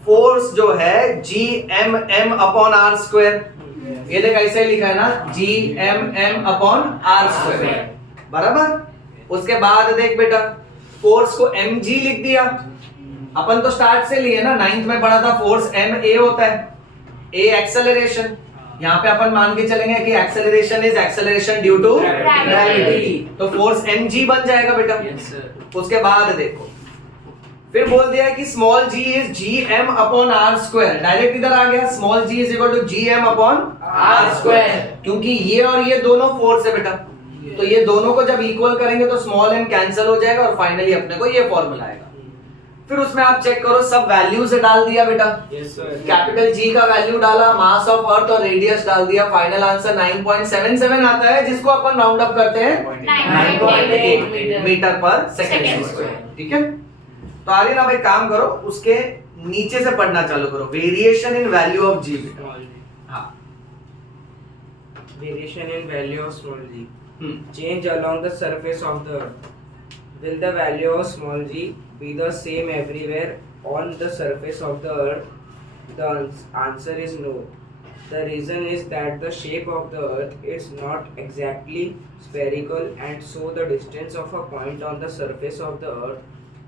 फोर्स जो है Gmm अपॉन आर स्क्वायर, ये देख ऐसे लिखा है ना Gmm अपॉन आर स्क्वायर, बराबर. उसके बाद देख बेटा फोर्स को mg लिख दिया. अपन तो स्टार्ट से लिए ना, 9th में पढ़ा था फोर्स ma होता है, a एक्सेलरेशन. यहाँ पे अपन मान के चलेंगे कि acceleration is acceleration due to gravity, तो फोर्स mg बन जाएगा बेटा. Yes sir. उसके बाद देखो फिर बोल दिया कि small g is gm upon r square. Direct इधर आ गया, small g is equal to gm upon r square, क्योंकि ये और ये दोनों फोर्स है बेटा. तो ये दोनों को जब इक्वल करेंगे तो स्मॉल m कैंसिल हो जाएगा और फाइनली अपने को ये फॉर्मूला आएगा. फिर उसमें आप चेक करो सब वैल्यू से डाल दिया बेटा. Yes sir. कैपिटल G का वैल्यू डाला, मास ऑफ अर्थ और रेडियस डाल दिया. फाइनल आंसर 9.77 आता है, जिसको अपन राउंड अप करते हैं 9.8 मीटर पर सेकंड स्क्वायर. ठीक है. तो आर्यन अब एक काम करो, उसके नीचे से पढ़ना चालू करो. Variation in value of G बेटा. हाँ. Variation in value of small g. Change along the surface of the earth. Will the value of small g be the same everywhere on the surface of the earth? The answer is no. The reason is that the shape of the earth is not exactly spherical, and so the distance of a point on the surface of the earth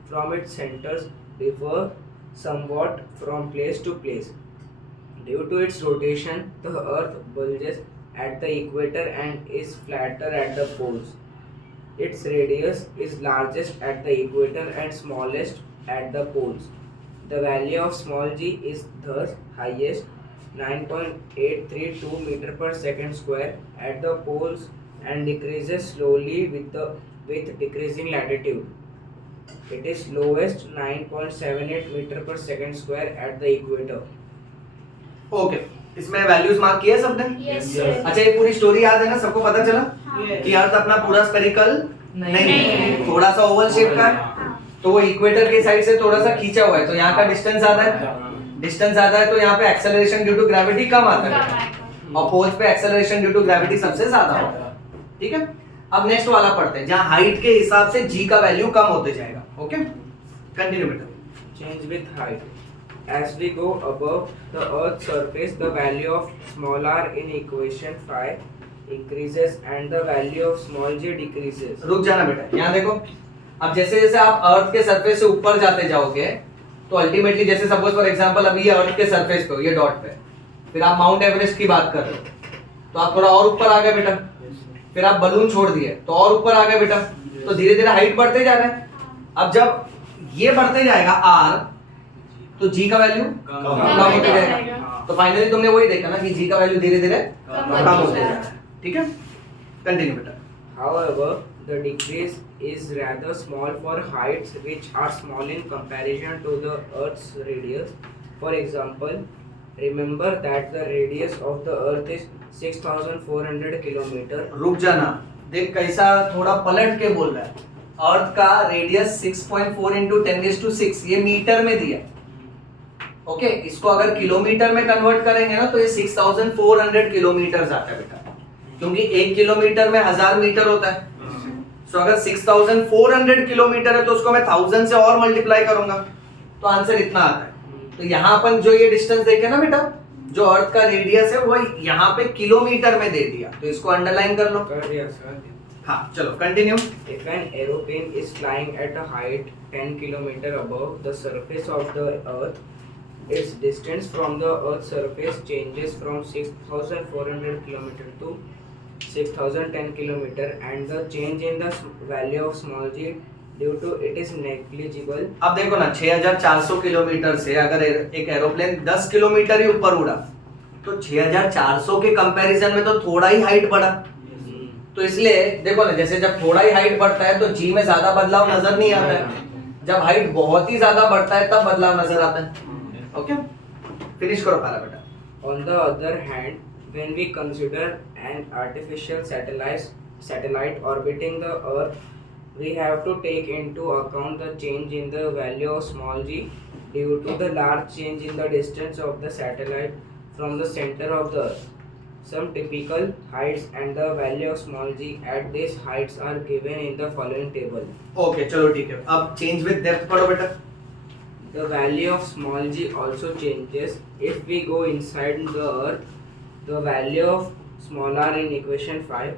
from its centers differ somewhat from place to place. Due to its rotation, the earth bulges at the equator and is flatter at the poles. Its radius is largest at the equator and smallest at the poles. The value of small g is thus highest 9.832 meter per second square at the poles and decreases slowly with decreasing latitude. It is lowest 9.78 meter per second square at the equator. Okay, इसमें वैल्यूज मार्क किए सबने? Yes, sir. अच्छा, ये पूरी स्टोरी याद है ना, सबको पता चला Yes. कि अर्थ अपना पूरा स्फेरिकल नहीं है, नहीं। थोड़ा सा ओवल शेप का है, हाँ। तो वो इक्वेटर की साइड से थोड़ा सा खींचा हुआ है, तो यहाँ का डिस्टेंस ज्यादा है, डिस्टेंस ज्यादा है तो यहाँ पे एक्सेलरेशन ड्यू टू ग्रेविटी कम आता कम है, आएगा। और पोल्स पे एक्सेलरेशन ड्यू टू ग्रेविटी सबसे ज्यादा होता है। ठीक है, अब नेक्स्ट वाला पढ़ते हैं, जहाँ हाइट के हिसाब से जी का वैल्यू कम होते जाएगा। ओके, कंटिन्यू बेटा। Change with height. As we go above the earth's surface, the value of small r in equation 5 increases and the value of small g decreases. रुक जाना बेटा, यहाँ देखो, अब जैसे जैसे आप अर्थ के सरफेस से ऊपर जाते जाओगे तो अल्टीमेटली, जैसे सपोज फॉर एग्जांपल अभी ये अर्थ के सरफेस पे हो, ये डॉट पे, फिर आप माउंट एवरेस्ट की बात कर रहे हो तो आप थोड़ा और ऊपर आ गए बेटा, फिर आप बलून छोड़ दिए तो और ऊपर आ गए बेटा, तो धीरे धीरे हाइट बढ़ते जा रहे हैं। अब जब ये बढ़ते जाएगा आर, तो जी का वैल्यू कम होते जाएगा, तो फाइनली तुमने वही देखा ना कि जी का वैल्यू धीरे धीरे कम होते जा रहा है। ठीक है, कंटिन्यू बेटा। However, the decrease is rather small for heights which are small in comparison to the Earth's radius. For example, remember that the radius of the Earth is 6,400 kilometer. रुक जाना, देख कैसा थोड़ा पलट के बोल रहा है। अर्थ का रेडियस 6.4 इंटू 10⁶, ये मीटर में दिया। ओके, इसको अगर किलोमीटर में कन्वर्ट करेंगे ना तो ये 6,400 किलोमीटर आता है बेटा, क्योंकि 1 किलोमीटर में 1000 मीटर होता है। सो अगर 6,400 किलोमीटर है तो उसको मैं 1000 से और मल्टीप्लाई करूंगा तो आंसर इतना आता है। तो यहाँ अपन जो ये डिस्टेंस देखे ना बेटा, जो अर्थ का रेडियस है वो यहाँ पे किलोमीटर में दे दिया, तो इसको अंडरलाइन कर लो। कर दिया सर। हाँ चलो continue. If an aeroplane is flying at a height 10 km above the surface of the Earth, its distance from the Earth's surface changes from 6,400 km to 6,010 km, and the change in the value of small g due to it is negligible. अब देखो ना, 6,400 किलोमीटर से अगर एक एरोप्लेन 10 किलोमीटर ही ऊपर उड़ा तो 6,400 के कंपैरिजन में तो थोड़ा ही हाइट बढ़ा। तो इसलिए देखो ना, जैसे जब थोड़ा ही हाइट बढ़ता है तो जी में ज्यादा बदलाव नजर नहीं आता है, जब हाइट बहुत ही ज्यादा बढ़ता है तब बदलाव नजर आता है। ओके, फिनिश करो पहला बेटा। On the other hand, when we consider an artificial satellite orbiting the Earth, we have to take into account the change in the value of small g due to the large change in the distance of the satellite from the center of the Earth. Some typical heights and the value of small g at these heights are given in the following table. Okay चलो ठीक है, अब चेंज विद डेप्थ पढ़ो बेटा। The value of small g also changes if we go inside the Earth. The value of small r in equation 5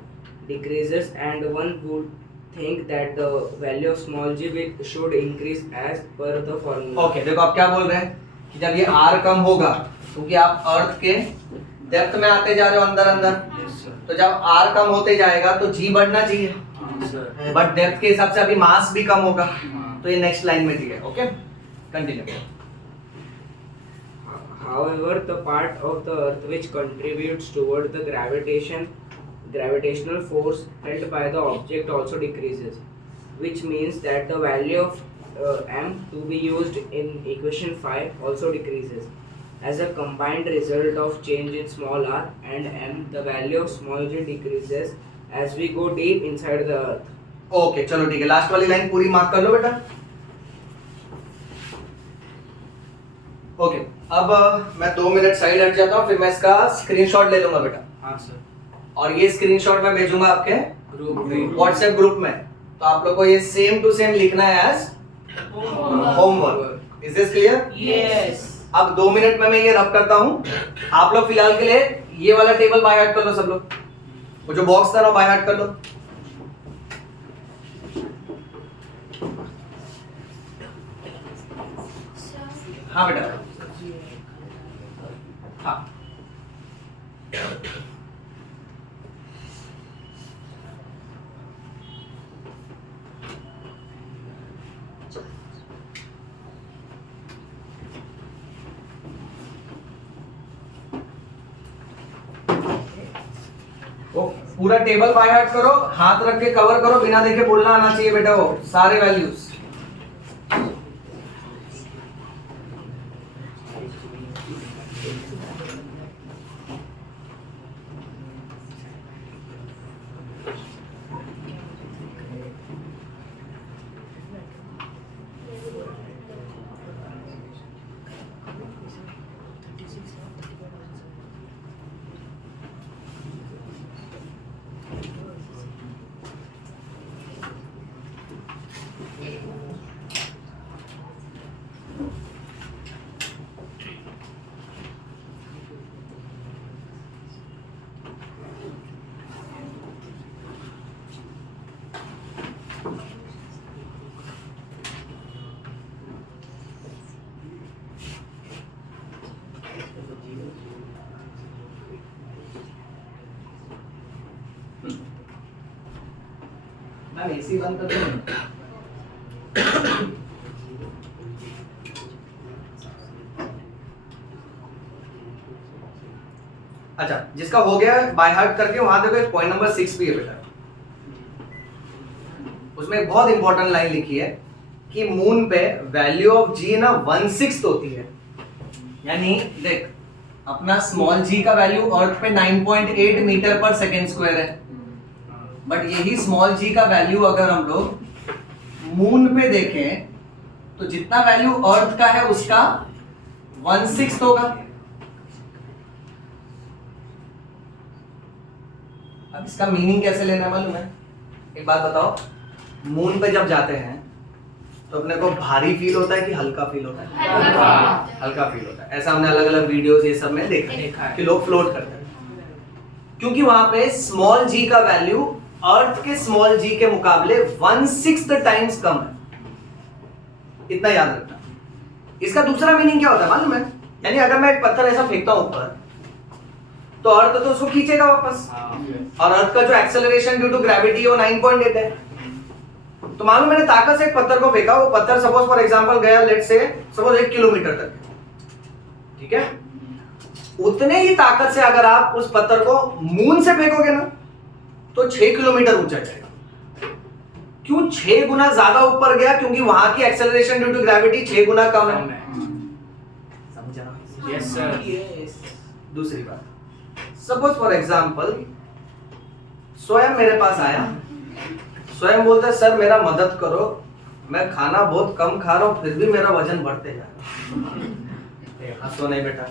decreases, and one would think that the value of small g should increase as per the formula. Okay देखो आप क्या बोल रहे हैं कि जब ये आर कम होगा क्योंकि आप अर्थ के डेप्थ में आते जा रहे हो अंदर अंदर, तो जब आर कम होते जाएगा तो जी बढ़ना चाहिए, बट डेप्थ के हिसाब से अभी मास भी कम होगा, तो ये नेक्स्ट लाइन में दिया है। Okay continue. However, the part of the Earth which contributes toward the gravitational force held by the object also decreases, which means that the value of m to be used in equation 5 also decreases. As a combined result of change in small r and m, the value of small g decreases as we go deep inside the Earth. Okay चलो ठीक है, लास्ट वाली लाइन पूरी मार्क कर लो बेटा। ओके अब मैं 2 मिनट साइड हट जाता हूँ, फिर मैं इसका स्क्रीनशॉट ले लूंगा बेटा। हाँ सर। और ये स्क्रीनशॉट मैं भेजूंगा आपके व्हाट्सएप ग्रुप में, तो आप लोग को ये सेम टू सेम लिखना है as homework. Is this clear? Yes. अब 2 मिनट में मैं ये रब करता हूं, आप लोग फिलहाल के लिए ये वाला टेबल बाय हार्ट कर लो सब लोग, वो जो बॉक्स था ना बाय हार्ट कर लो। हाँ बेटा, हाँ वो पूरा टेबल बाय हार्ट करो, हाथ रख के कवर करो, बिना देखे बोलना आना चाहिए बेटा वो सारे वैल्यूज। मैम एसी बंद कर दो। अच्छा, जिसका हो गया बाय हार्ट करके वहां देखो पॉइंट नंबर 6 भी है बेटा, उसमें एक बहुत इंपॉर्टेंट लाइन लिखी है कि मून पे वैल्यू ऑफ जी ना 1/6 होती है। यानी देख अपना स्मॉल जी का वैल्यू अर्थ पे 9.8 मीटर पर सेकेंड स्क्वायर है, बट यही स्मॉल जी का वैल्यू अगर हम लोग मून पे देखें तो जितना वैल्यू अर्थ का है उसका 1/6 होगा। अब इसका मीनिंग कैसे लेना है मालूम है? एक बात बताओ, मून पे जब जाते हैं तो अपने को भारी फील होता है कि हल्का फील होता है? हल्का फील होता है। ऐसा हमने अलग अलग वीडियोस ये सब में देखा है कि लोग फ्लोट करते हैं, क्योंकि वहां पे स्मॉल जी का वैल्यू अर्थ के स्मॉल जी के मुकाबले 1/6 टाइम्स कम है। इतना याद रखना। इसका दूसरा मीनिंग क्या होता है मालूम है? यानी अगर मैं एक पत्थर ऐसा फेंकता हूं ऊपर तो अर्थ तो उसको खींचेगा वापस, और अर्थ का जो एक्सेलरेशन ड्यू टू ग्रेविटी है वो 9.8 है। तो मालूम मैंने ताकत से एक पत्थर को फेंका, वो पत्थर सपोज फॉर एग्जांपल गया लेट से सपोज 1 किलोमीटर तक, ठीक है? उतने ही ताकत से अगर आप उस पत्थर को मून से फेंकोगे ना तो 6 किलोमीटर ऊंचा जाएगा। क्यों 6 गुना ज्यादा ऊपर गया? क्योंकि वहां की एक्सेलरेशन ड्यू टू ग्रेविटी 6 गुना कम है। समझा? Yes sir. दूसरी बात, सपोज फॉर एग्जांपल स्वयं मेरे पास आया, स्वयं बोलता है सर मेरा मदद करो, मैं खाना बहुत कम खा रहा हूं फिर भी मेरा वजन बढ़ते जा रहा है। हंसो नहीं बेटा,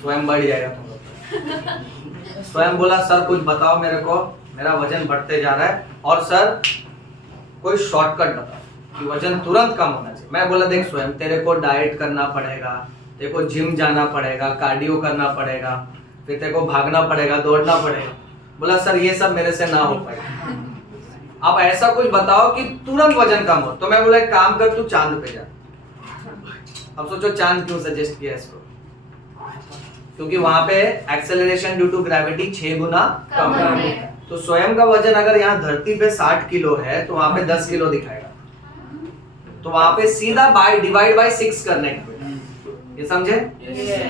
स्वयं बढ़ जाएगा तुम। स्वयं बोला सर कुछ बताओ मेरे को, मेरा वजन बढ़ते जा रहा है, और सर कोई शॉर्टकट बताओ कि वजन तुरंत कम होना चाहिए। मैं बोला देख स्वयं तेरे को डाइट करना पड़ेगा, तेरे को जिम जाना पड़ेगा, कार्डियो करना पड़ेगा, फिर तेरे को भागना पड़ेगा, दौड़ना पड़ेगा। बोला सर ये सब मेरे से ना हो पाएगा, आप ऐसा कुछ बताओ कि तुरंत वजन कम हो। तो मैं बोला एक काम कर, तू चांद पे जा। अब सोचो चांद क्यों सजेस्ट किया इसको? क्योंकि वहां पे एक्सेलरेशन ड्यू टू ग्रेविटी 6 गुना कम है। तो स्वयं का वजन अगर यहाँ धरती पे 60 किलो है तो वहां पे 10 किलो दिखाएगा। तो वहां पे सीधा डिवाइड बाय 6 करने का, ये समझे?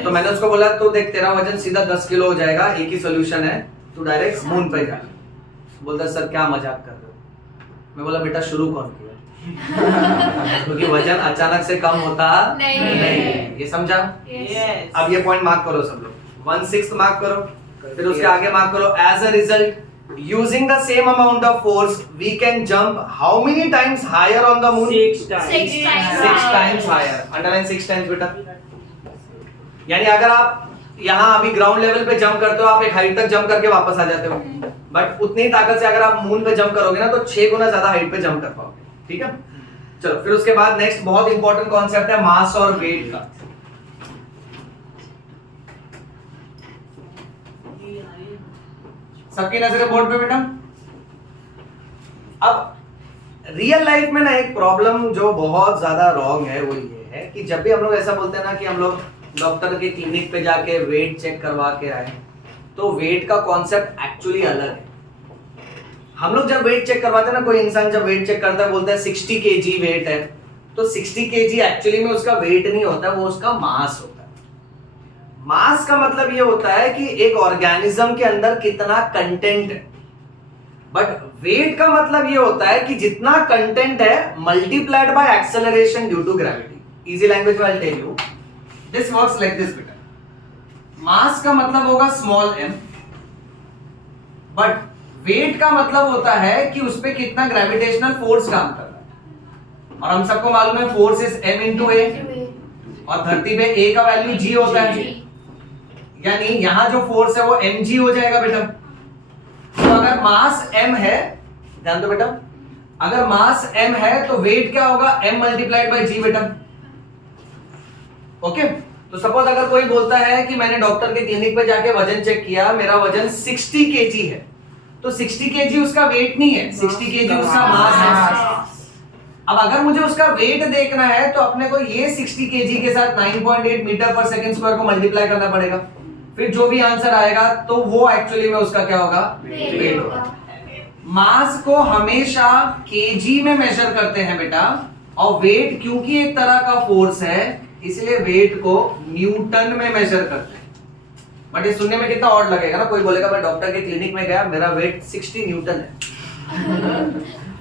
तो मैंने उसको बोला तो देख तेरा वजन सीधा 10 किलो हो जाएगा, एक ही सोल्यूशन है, तू डायरेक्ट मून पे जा। बोलता सर क्या मजाक कर रहे हो? मैं बोला बेटा शुरू कौन किया? क्योंकि वजन अचानक से कम होता नहीं। ये समझा? अब ये पॉइंट मार्क करो सब लोग, 1/6 मार्क करो, फिर उसके आगे मार्क करो as a result using the same amount of force we can jump how many times higher on the moon? 6 times. 6 times higher. Underline 6 times बेटा। यानी अगर आप यहाँ अभी ग्राउंड लेवल पे जंप करते हो, आप एक हाइट तक जंप करके वापस आ जाते हो, बट उतनी ही ताकत से अगर आप मून पे जंप करोगे ना तो 6 गुना ज्यादा हाइट पे जंप कर पाओगे। ठीक है, चलो फिर उसके बाद नेक्स्ट बहुत इंपॉर्टेंट कॉन्सेप्ट है मास और वेट का। सबकी नजरें बोर्ड पे बेटा। अब रियल लाइफ में ना एक प्रॉब्लम जो बहुत ज्यादा रॉन्ग है वो ये है कि जब भी हम लोग ऐसा बोलते हैं ना कि हम लोग डॉक्टर के क्लिनिक पे जाके वेट चेक करवा के आए, तो वेट का कॉन्सेप्ट एक्चुअली अलग है। हम लोग जब वेट चेक करवाते हैं ना, कोई इंसान जब वेट चेक करता है बोलता है 60 kg वेट है, तो 60 kg एक्चुअली में उसका वेट नहीं होता, वो उसका मास होता है। मास का मतलब ये होता है कि एक ऑर्गेनिज्म के अंदर कितना कंटेंट है, बट वेट का मतलब ये होता है कि जितना कंटेंट है multiplied by acceleration due to gravity. Easy language में I tell you, this works like this बेटा। मास का मतलब होगा स्मॉल m, बट वेट का मतलब होता है कि उस पे कितना ग्रेविटेशनल फोर्स काम कर रहा है। और हम सबको मालूम है force is m into a, और धरती पे a का वैल्यू g होता है, यानी यहां जो फोर्स है वो mg हो जाएगा बेटा। तो अगर मास m है, ध्यान दो बेटा, अगर मास m है तो वेट क्या होगा, m मल्टीप्लाइड बाय g बेटा। ओके, तो सपोज अगर कोई बोलता है कि मैंने डॉक्टर के क्लिनिक पे जाके वजन चेक किया, मेरा वजन 60 kg है, तो 60 kg उसका वेट नहीं है, 60 kg उसका मास है। अब अगर मुझे उसका वेट देखना है तो अपने को ये 60 kg के साथ 9.8 मीटर पर सेकंड स्क्वायर को मल्टीप्लाई करना पड़ेगा, फिर जो भी आंसर आएगा तो वो एक्चुअली में उसका क्या होगा, वेट होगा। मास को हमेशा केजी में मेजर करते हैं बेटा, और वेट क्योंकि एक तरह का फोर्स है इसलिए वेट को न्यूटन में मेजर करते हैं। बट ये सुनने में कितना ऑड लगेगा ना, कोई बोलेगा मैं डॉक्टर के क्लिनिक में गया, मेरा वेट 60 न्यूटन है।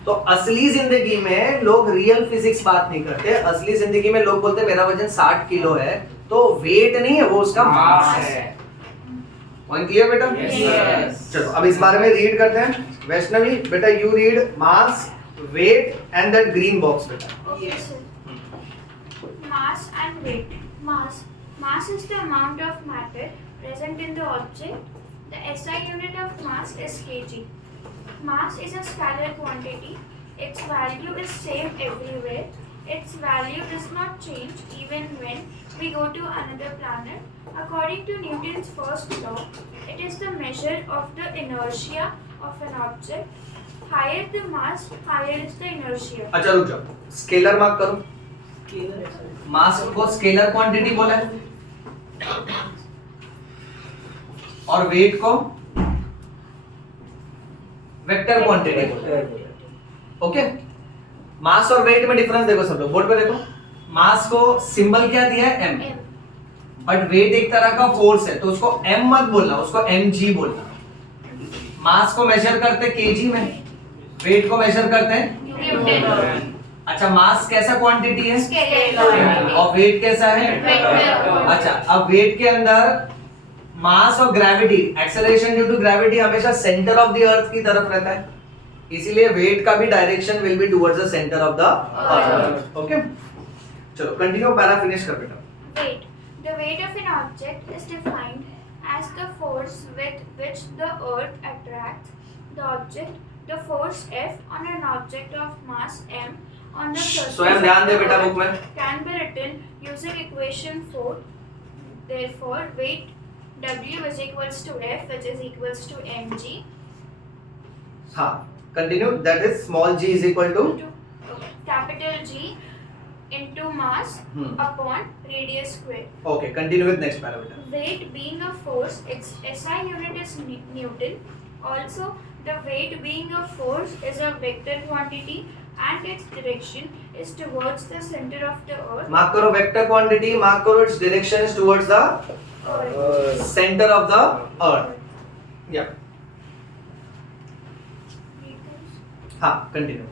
तो असली जिंदगी में लोग रियल फिजिक्स बात नहीं करते, असली जिंदगी में लोग बोलते मेरा वजन 60 किलो है, तो वेट नहीं है, वो उसका मास है। पॉइंट क्लियर बेटा? Yes. चलो अब इस बारे में रीड करते हैं। वैष्णवी बेटा, you read mass, weight and that green box बेटा। Okay, sir. Mass and weight. Mass is the amount of matter present in the object. The SI unit of mass is kg. Mass is a scalar quantity. Its value is same everywhere. Its value does not change even when we go to another planet. According to Newton's first law, it is the measure of the inertia of an object. Higher the mass, higher is the inertia. अच्छा रुक जाओ, स्केलर मार्क करो। मास को स्केलर क्वांटिटी बोला है, और वेट को वेक्टर क्वांटिटी बोला है। ओके, मास और वेट में डिफरेंस देखो सब लोग, बोर्ड पे देखो। मास को सिंबल क्या दिया है, m, बट वेट एक तरह का फोर्स है तो उसको m मत बोलना, उसको mg बोलना। मास को मेजर करते kg में, वेट को मेजर करते हैं न्यूटन। अच्छा, मास कैसा क्वांटिटी है, स्केलर। और वेट कैसा है, वेक्टर। अच्छा अब वेट के अंदर मास और gravity, acceleration due to gravity हमेशा सेंटर ऑफ द अर्थ की तरफ रहता है, इसीलिए वेट का भी direction will be towards the centre of the earth. Okay, चलो कंटिन्यू, पैरा फिनिश कर बेटा। Weight. The weight of an object is defined as the force with which the earth attracts the object. The force F on an object of mass m on the surface स्वयं ध्यान दे of the बेटा earth बुक में। can be written using equation 4. Therefore, weight W is equals to F, which is equals to mg. हाँ, continue, that is small g is equal to Into capital G into mass upon radius square. Okay, continue with next para बेटा। Weight being a force, its SI unit is Newton. Also, the weight being a force is a vector quantity and its direction is towards the center of the earth. Mark करो वेक्टर क्वांटिटी, मार्क करो its direction is towards the centre of the अर्थ। या हाँ, continue.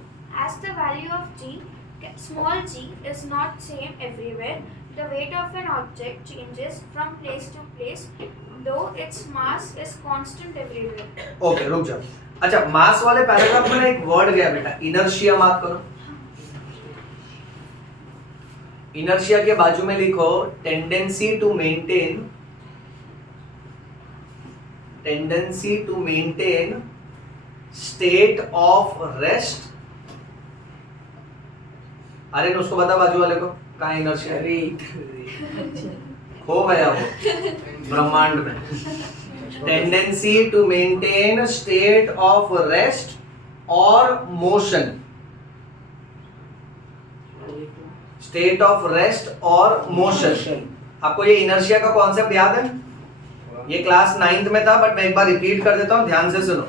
As the value of g, small g, is not same everywhere, the weight of an object changes from place to place, though its mass is constant everywhere. Okay, रुक जाओ। अच्छा, मास वाले पैराग्राफ में ना एक वर्ड गया बेटा, इनर्शिया, मार्क करो। इनर्शिया के बाजू में लिखो tendency to maintain state of rest. अरे उसको बता बाजू वाले को, कहाँ इनर्शिया? खो गया वो ब्रह्मांड में। Tendency to maintain state of rest और मोशन, स्टेट ऑफ रेस्ट और मोशन। आपको ये इनर्शिया का कॉन्सेप्ट याद है? ये क्लास 9th में था, बट मैं एक बार रिपीट कर देता हूँ, ध्यान से सुनो।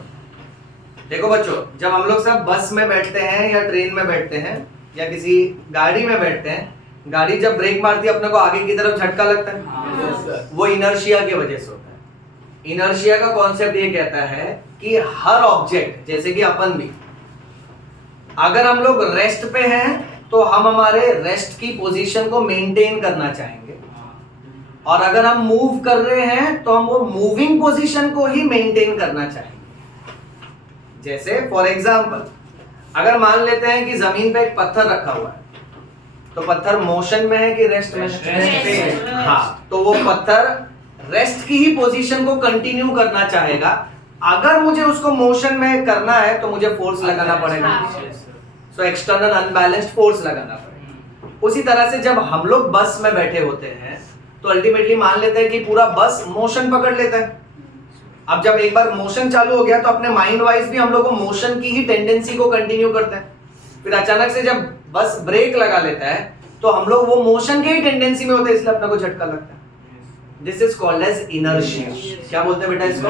देखो बच्चों, जब हम लोग सब बस में बैठते हैं या ट्रेन में बैठते हैं या किसी गाड़ी में बैठते हैं, गाड़ी जब ब्रेक मारती है अपने को आगे की तरफ झटका लगता है, वो इनर्शिया की वजह से होता है। इनर्शिया का कॉन्सेप्ट ये कहता है कि हर ऑब्जेक्ट, जैसे कि अपन भी, अगर हम लोग रेस्ट पे हैं तो हम हमारे रेस्ट की पोजीशन को मेंटेन करना चाहेंगे, और अगर हम मूव कर रहे हैं तो हम वो मूविंग पोजीशन को ही मेंटेन करना चाहेंगे। जैसे फॉर एग्जांपल, अगर मान लेते हैं कि जमीन पे एक पत्थर रखा हुआ है, तो पत्थर मोशन में है कि रेस्ट में? रेस्ट पे। हाँ, तो वो पत्थर रेस्ट की ही पोजीशन को कंटिन्यू करना चाहेगा। अगर मुझे उसको मोशन में करना है तो मुझे फोर्स लगाना पड़ेगा, सो एक्सटर्नल अनबैलेंस्ड फोर्स लगाना पड़ेगा। उसी तरह से जब हम लोग बस में बैठे होते हैं तो अल्टीमेटली मान लेते हैं कि पूरा बस मोशन पकड़ लेता है। अब जब एक बार मोशन चालू हो गया तो अपने माइंड वाइज भी हम लोग को मोशन की ही टेंडेंसी को कंटिन्यू करते हैं। फिर अचानक से जब बस ब्रेक लगा लेता है तो हम लोग वो मोशन के ही टेंडेंसी में होते हैं, इसलिए अपने को झटका लगता है। This is called as inertia. क्या बोलते हैं बेटा इसको?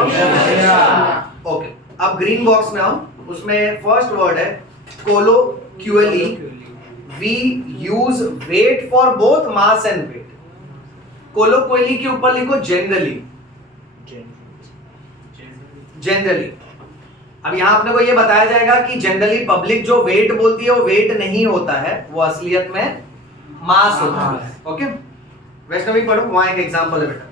ओके, अब ग्रीन बॉक्स में आओ, उसमें फर्स्ट वर्ड है colloquially. We use weight for both mass and weight. Colloquially के ऊपर लिखो जनरली। जनरली, अब यहां अपने को ये बताया जाएगा कि जनरली पब्लिक जो वेट बोलती है वो वेट नहीं होता है, वो असलियत में मास होता है। ओके, वैष्णवी पढ़ो, वहां एक एग्जांपल है बेटा।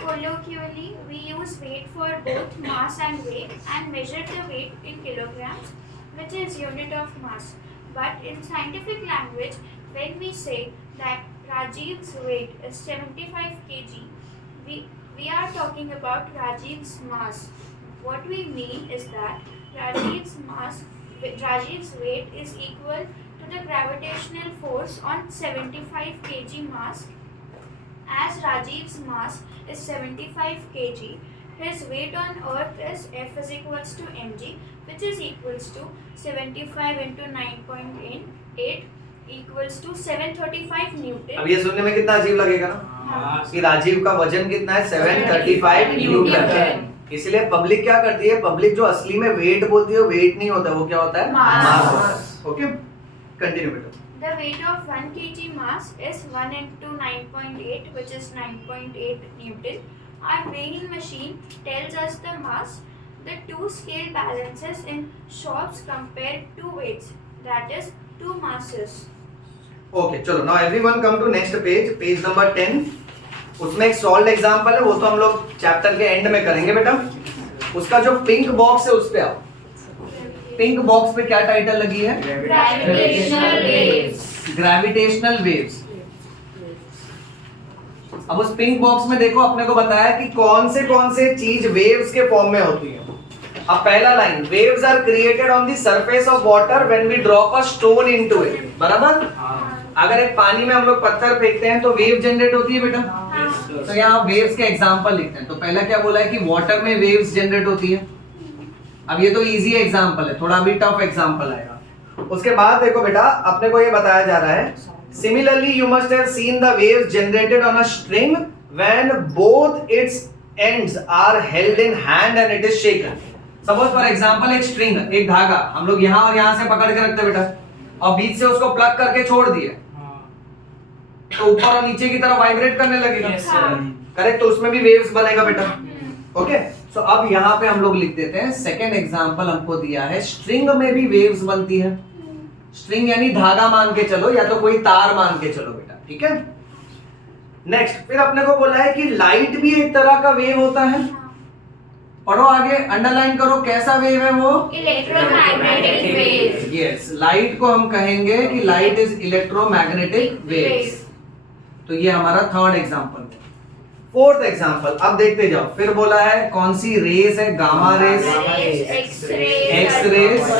Colloquially, we use weight for both mass and weight and measure the weight in kilograms, which is unit of mass. But in scientific language, when we say that Rajiv's weight is 75 kg, we are talking about Rajiv's mass. What we mean is that Rajiv's weight is equal to the gravitational force on 75 kg mass. As Rajiv's mass is 75 kg, his weight on earth is F is equals to mg, which is equals to 75 into 9.8 equals to 735 Newton. अब ये सुनने में कितना अजीब लगेगा ना कि राजीव का वजन कितना है? 735 न्यूटन। इसलिए पब्लिक क्या करती है? पब्लिक जो असली में वेट बोलती है वो वेट नहीं होता, वो क्या होता है? मास। ओके, कंटिन्यू बेटा। The weight of 1 kg mass is 1 into 9.8, which is 9.8 Newton. Our weighing machine tells us the mass. The two scale balances in shops compare two weights, that is two masses. Okay, चलो now everyone come to next page, page number 10। उसमें एक सॉल्व्ड एग्जांपल है, वो तो हम लोग चैप्टर के एंड में करेंगे बेटा। उसका जो पिंक बॉक्स है उस पे आओ। पिंक बॉक्स पे क्या टाइटल लगी है? Gravitational waves. Gravitational waves. अब उस पिंक बॉक्स में देखो, अपने को बताया कि कौन से चीज वेव्स के फॉर्म में होती है। अब पहला line, waves are created on the surface of water when we drop a stone into it. बराबर? अगर एक पानी में हम लोग पत्थर फेंकते हैं तो वेव जनरेट होती है बेटा। तो यहाँ वेव्स के एग्जांपल लिखते हैं। तो पहला क्या बोला है कि वाटर में वेव्स जनरेट होती है। अब ये तो इजी एग्जांपल है, थोड़ा भी टफ एग्जांपल आएगा। उसके बाद देखो बेटा, अपने को ये बताया जा रहा है, similarly you must have seen the waves generated on a string when both its ends are held in hand and it is shaken. Suppose for example एक स्ट्रिंग, एक धागा हम लोग यहाँ और यहाँ से पकड़ के रखते बेटा, और बीच से उसको प्लग करके छोड़ दिए तो ऊपर और नीचे की तरफ वाइब्रेट करने लगेगा। करेक्ट? तो उसमें भी वेव्स बनेगा बेटा। ओके, सो अब यहाँ पे हम लोग लिख देते हैं, सेकेंड एग्जांपल हमको दिया है, स्ट्रिंग में भी वेव्स बनती है। स्ट्रिंग यानी धागा मान के चलो या तो कोई तार मान के चलो बेटा, ठीक है। नेक्स्ट, फिर अपने को बोला है कि लाइट भी एक तरह का वेव होता है। पढ़ो आगे, अंडरलाइन करो, कैसा वेव है वो? Electromagnetic waves. यस, लाइट को हम कहेंगे कि लाइट इज इलेक्ट्रोमैग्नेटिक वेव्स। तो ये हमारा थर्ड एग्जांपल है। फोर्थ एग्जांपल अब देखते जाओ। फिर बोला है कौन सी रेस है? Gamma rays, X rays,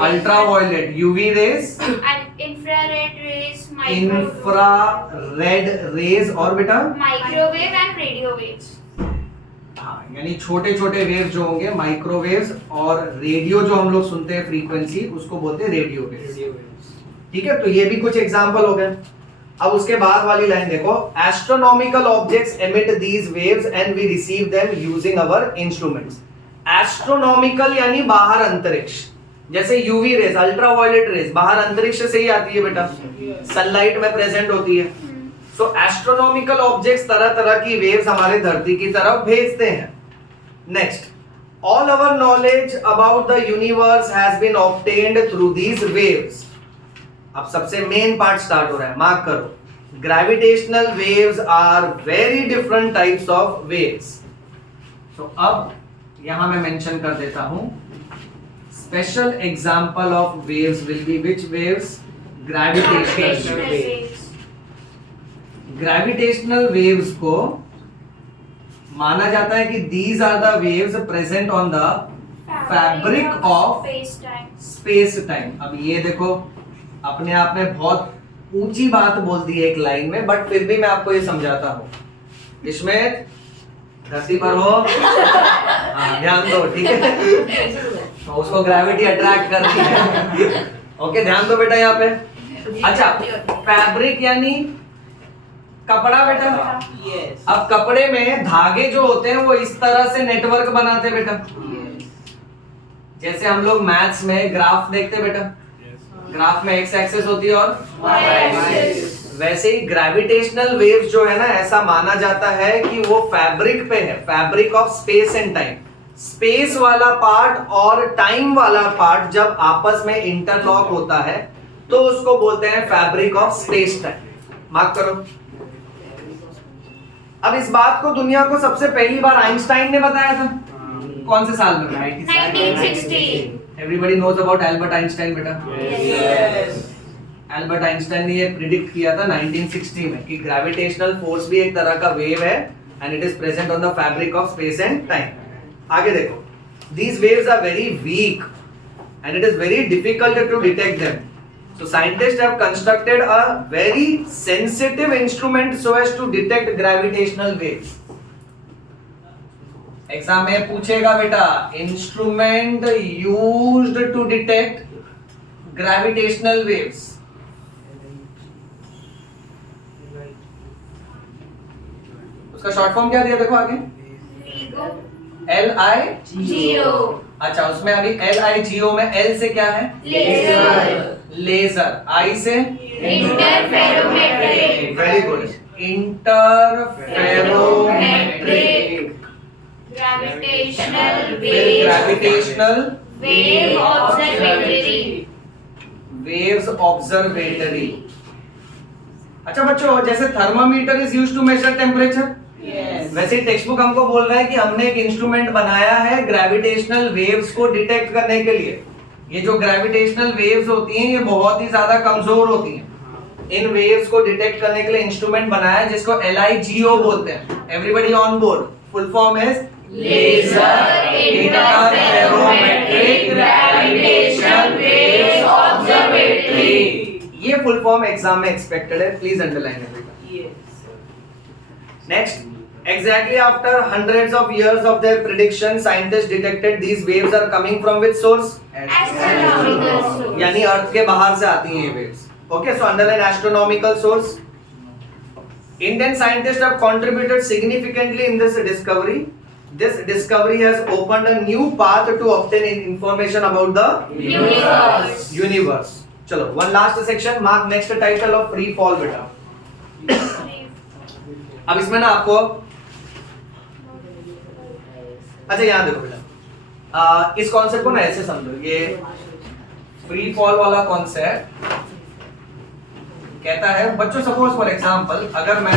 ultraviolet, UV rays, infrared rays, infrared rays और बेटा Microwave and radio waves. हाँ, यानी छोटे छोटे वेव जो होंगे माइक्रोवेव्स, और रेडियो जो हम लोग सुनते हैं फ्रीक्वेंसी उसको बोलते हैं रेडियो वेव्स। ठीक है, तो ये भी कुछ एग्जांपल हो गए। अब उसके बाद वाली लाइन देखो, astronomical objects emit these waves and we receive them using our instruments. Astronomical यानी बाहर अंतरिक्ष, जैसे यूवी रेज, अल्ट्रावायलेट रेज बाहर अंतरिक्ष से ही आती है बेटा, सनलाइट में प्रेजेंट होती है। सो एस्ट्रोनॉमिकल ऑब्जेक्ट्स तरह तरह की वेव्स हमारे धरती की तरफ भेजते हैं। Next, all our knowledge about the universe has been obtained through these waves. अब सबसे मेन पार्ट स्टार्ट हो रहा है, मार्क करो। Gravitational waves are very different types of waves. तो अब यहां मैं मेंशन कर देता हूं, special example of waves will be which waves? Gravitational waves. Gravitational waves को माना जाता है कि these are the waves present on the fabric of space time. अब ये देखो, अपने आप में बहुत ऊंची बात बोल दी है एक लाइन में, बट फिर भी मैं आपको ये समझाता हूं। इसमें धरती पर हो, हाँ ध्यान दो, ठीक है, तो उसको ग्रेविटी अट्रैक्ट करती है। ओके, ध्यान दो बेटा यहाँ पे। अच्छा, फैब्रिक यानी कपड़ा बेटा। अब कपड़े में धागे जो होते हैं वो इस तरह से नेटवर्क बनाते हैं बेटा, जैसे हम लोग मैथ्स में ग्राफ देखते हैं बेटा, ग्राफ में एक्स एक्सिस होती है और वाई एक्सिस। वैसे ही ग्रेविटेशनल वेव्स जो है ना, ऐसा माना जाता है कि वो फैब्रिक पे है, fabric of space and time. Space वाला पार्ट और टाइम वाला पार्ट जब आपस में इंटरलॉक होता है तो उसको बोलते हैं fabric of space time. Mark करो। अब इस बात को दुनिया को सबसे पहली बार आइंस्टाइन ने बताया था, कौन से साल में? 1960। Everybody knows about Albert Einstein बेटा। एल्बर्ट आइंस्टाइन ने ये प्रिडिक्ट किया था 1960 में कि ग्रेविटेशनल फोर्स भी एक तरह का वेव है and it is present on the fabric of space and time. आगे देखो, these waves are very weak and it is very difficult to detect them. So scientists have constructed a very sensitive instrument so as to detect gravitational waves. Exam में पूछेगा बेटा, instrument used to detect gravitational waves. उसका शॉर्ट फॉर्म क्या दिया देखो आगे, LIGO। अच्छा, उसमें अभी LIGO में L से क्या है? लेजर। I से interferometric. Very good, interferometric. Gravitational wave observatory। waves observatory। अच्छा बच्चों, जैसे thermometer is used to measure temperature, वैसे टेक्स्ट बुक हमको बोल रहा है कि हमने एक इंस्ट्रूमेंट बनाया है ग्रेविटेशनल वेव्स को डिटेक्ट करने के लिए। ये जो ग्रेविटेशनल वेव्स होती हैं ये बहुत ही ज्यादा कमजोर होती हैं। इन वेव्स को डिटेक्ट करने के लिए इंस्ट्रूमेंट बनाया है जिसको LIGO बोलते हैं। Everybody on board? Full form is laser interferometric gravitational waves observatory. ये फुल फॉर्म एग्जाम में एक्सपेक्टेड है, please underline it. Next, exactly after hundreds of years of their prediction, scientists detected these waves are coming from which source? Astronomical source। यानी अर्थ के बाहर से आती हैं ये waves। Okay, so underline astronomical source। Indian scientists have contributed significantly in this discovery. This discovery has opened a new path to obtain information about the universe। चलो, one last section, mark next title of free fall बेटा। अब इसमें ना आपको, अच्छा यहाँ देखो बेटा, इस कॉन्सेप्ट को ना ऐसे समझो, ये फ्री फॉल वाला कॉन्सेप्ट कहता है बच्चों, सपोज फॉर एग्जांपल अगर मैं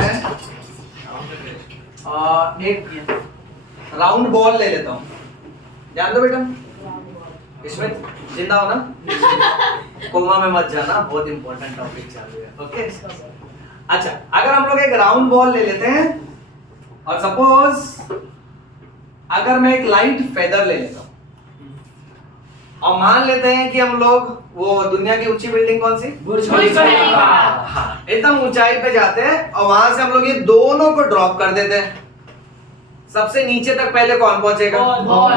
एक राउंड बॉल ले लेता हूं, ध्यान दो बेटा, इसमें जिंदा हो ना, कोमा में मत जाना, बहुत इंपॉर्टेंट टॉपिक चालू है। ओके, अच्छा अगर हम लोग एक राउंड बॉल ले लेते हैं और सपोज अगर मैं एक लाइट फेदर ले लेता हूं, और मान लेते हैं कि हम लोग वो दुनिया की ऊंची बिल्डिंग कौन सी, बुर्ज खलीफा। हाँ, एकदम ऊंचाई पे जाते हैं और वहां से हम लोग ये दोनों को ड्रॉप कर देते हैं। सबसे नीचे तक पहले कौन पहुंचेगा, बॉल।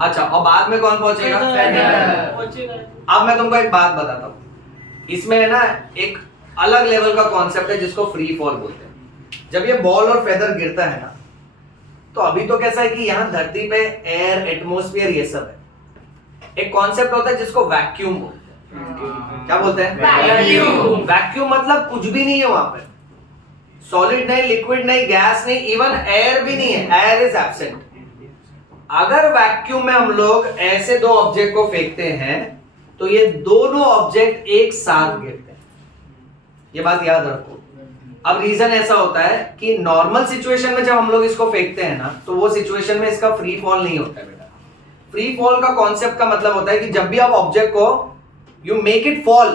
अच्छा, और बाद में कौन पहुंचेगा, अब मैं तुमको एक बात बताता हूँ, इसमें है ना एक अलग लेवल का कॉन्सेप्ट है जिसको फ्री फॉल बोलते हैं। जब ये बॉल और फेदर गिरता है ना, तो अभी तो कैसा है कि यहाँ धरती पे एयर, एटमॉस्फेयर, ये सब है। एक कॉन्सेप्ट होता है जिसको वैक्यूम बोलते हैं। क्या बोलते हैं, वैक्यूम। वैक्यूम मतलब कुछ भी नहीं है वहां पे, सॉलिड नहीं, लिक्विड नहीं, गैस नहीं, इवन एयर भी नहीं है, एयर इज एब्सेंट। अगर वैक्यूम में हम लोग ऐसे दो ऑब्जेक्ट को फेंकते हैं तो ये दोनों ऑब्जेक्ट एक साथ गिरते हैं, ये बात याद रखो। अब रीजन ऐसा होता है कि नॉर्मल सिचुएशन में जब हम लोग इसको फेंकते हैं ना, तो वो सिचुएशन में इसका फ्री फॉल नहीं होता है बेटा। फ्री फॉल का कॉन्सेप्ट का मतलब होता है कि जब भी आप ऑब्जेक्ट को यू मेक इट फॉल,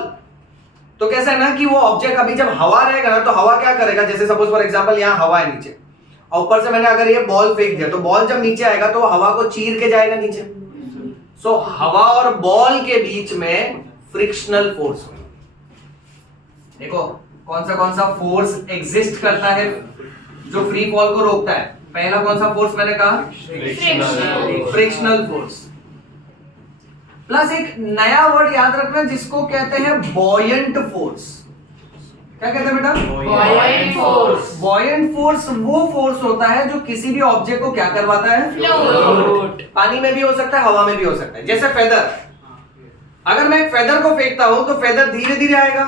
तो कैसा है ना कि वो ऑब्जेक्ट अभी जब हवा रहेगा ना, तो हवा क्या करेगा, जैसे सपोज फॉर एग्जांपल यहाँ हवा है नीचे और ऊपर से मैंने अगर ये बॉल फेंक दिया, तो बॉल जब नीचे आएगा तो वो हवा को चीर के जाएगा नीचे। सो हवा और बॉल के बीच में फ्रिक्शनल फोर्स होगा। देखो कौन सा फोर्स एग्जिस्ट करता है जो फ्री फॉल को रोकता है। पहला कौन सा फोर्स मैंने कहा, फ्रिक्शनल फोर्स। प्लस एक नया वर्ड याद रखना जिसको कहते हैं बॉयंट फोर्स। क्या कहते हैं बेटा, बॉयंट फोर्स। बॉयंट फोर्स वो फोर्स होता है जो किसी भी ऑब्जेक्ट को क्या करवाता है, फ्लोट। पानी में भी हो सकता है, हवा में भी हो सकता है। जैसे फेदर, अगर मैं एक फेदर को फेंकता हूं तो फेदर धीरे धीरे आएगा,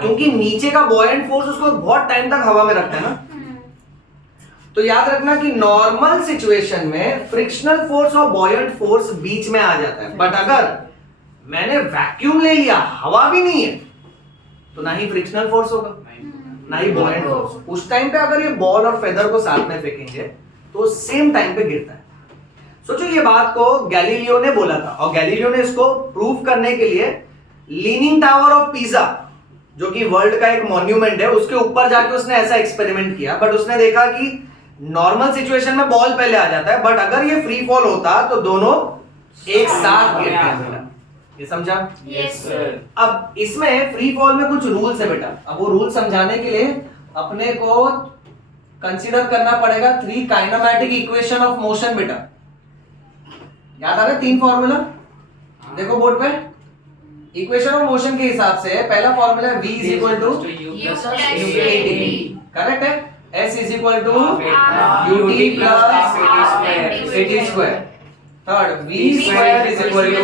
क्योंकि नीचे का बॉयंट फोर्स उसको बहुत टाइम तक हवा में रखता है ना। तो याद रखना कि नॉर्मल सिचुएशन में फ्रिक्शनल फोर्स और बॉयंट फोर्स बीच में आ जाता है, बट अगर मैंने वैक्यूम ले लिया, हवा भी नहीं है, तो ना ही फ्रिक्शनल फोर्स होगा ना ही बॉयंट फोर्स। उस टाइम पे अगर ये बॉल और फेदर को साथ में फेंकेंगे तो सेम टाइम पे गिरता है। सोचो ये बात को गैलीलियो ने बोला था, और गैलीलियो ने इसको प्रूव करने के लिए लीनिंग टावर ऑफ पीसा, जो कि वर्ल्ड का एक मॉन्यूमेंट है, उसके ऊपर जाके उसने ऐसा एक्सपेरिमेंट किया। बट उसने देखा कि नॉर्मल सिचुएशन में बॉल पहले आ जाता है, बट अगर ये फ्री फॉल होता तो दोनों एक साथ गिरते हैं। ये समझा? Yes sir. अब इसमें फ्री फॉल में कुछ रूल्स है बेटा। अब वो रूल समझाने के लिए अपने को कंसीडर करना पड़ेगा 3 काइनेमैटिक इक्वेशन ऑफ मोशन बेटा। याद आ रहा है 3 फॉर्मूला, देखो बोर्ड पे। इक्वेशन ऑफ मोशन के हिसाब से पहला फॉर्मूला है v is equal to, correct है, s is equal to ut plus at square. Third v square is equal to,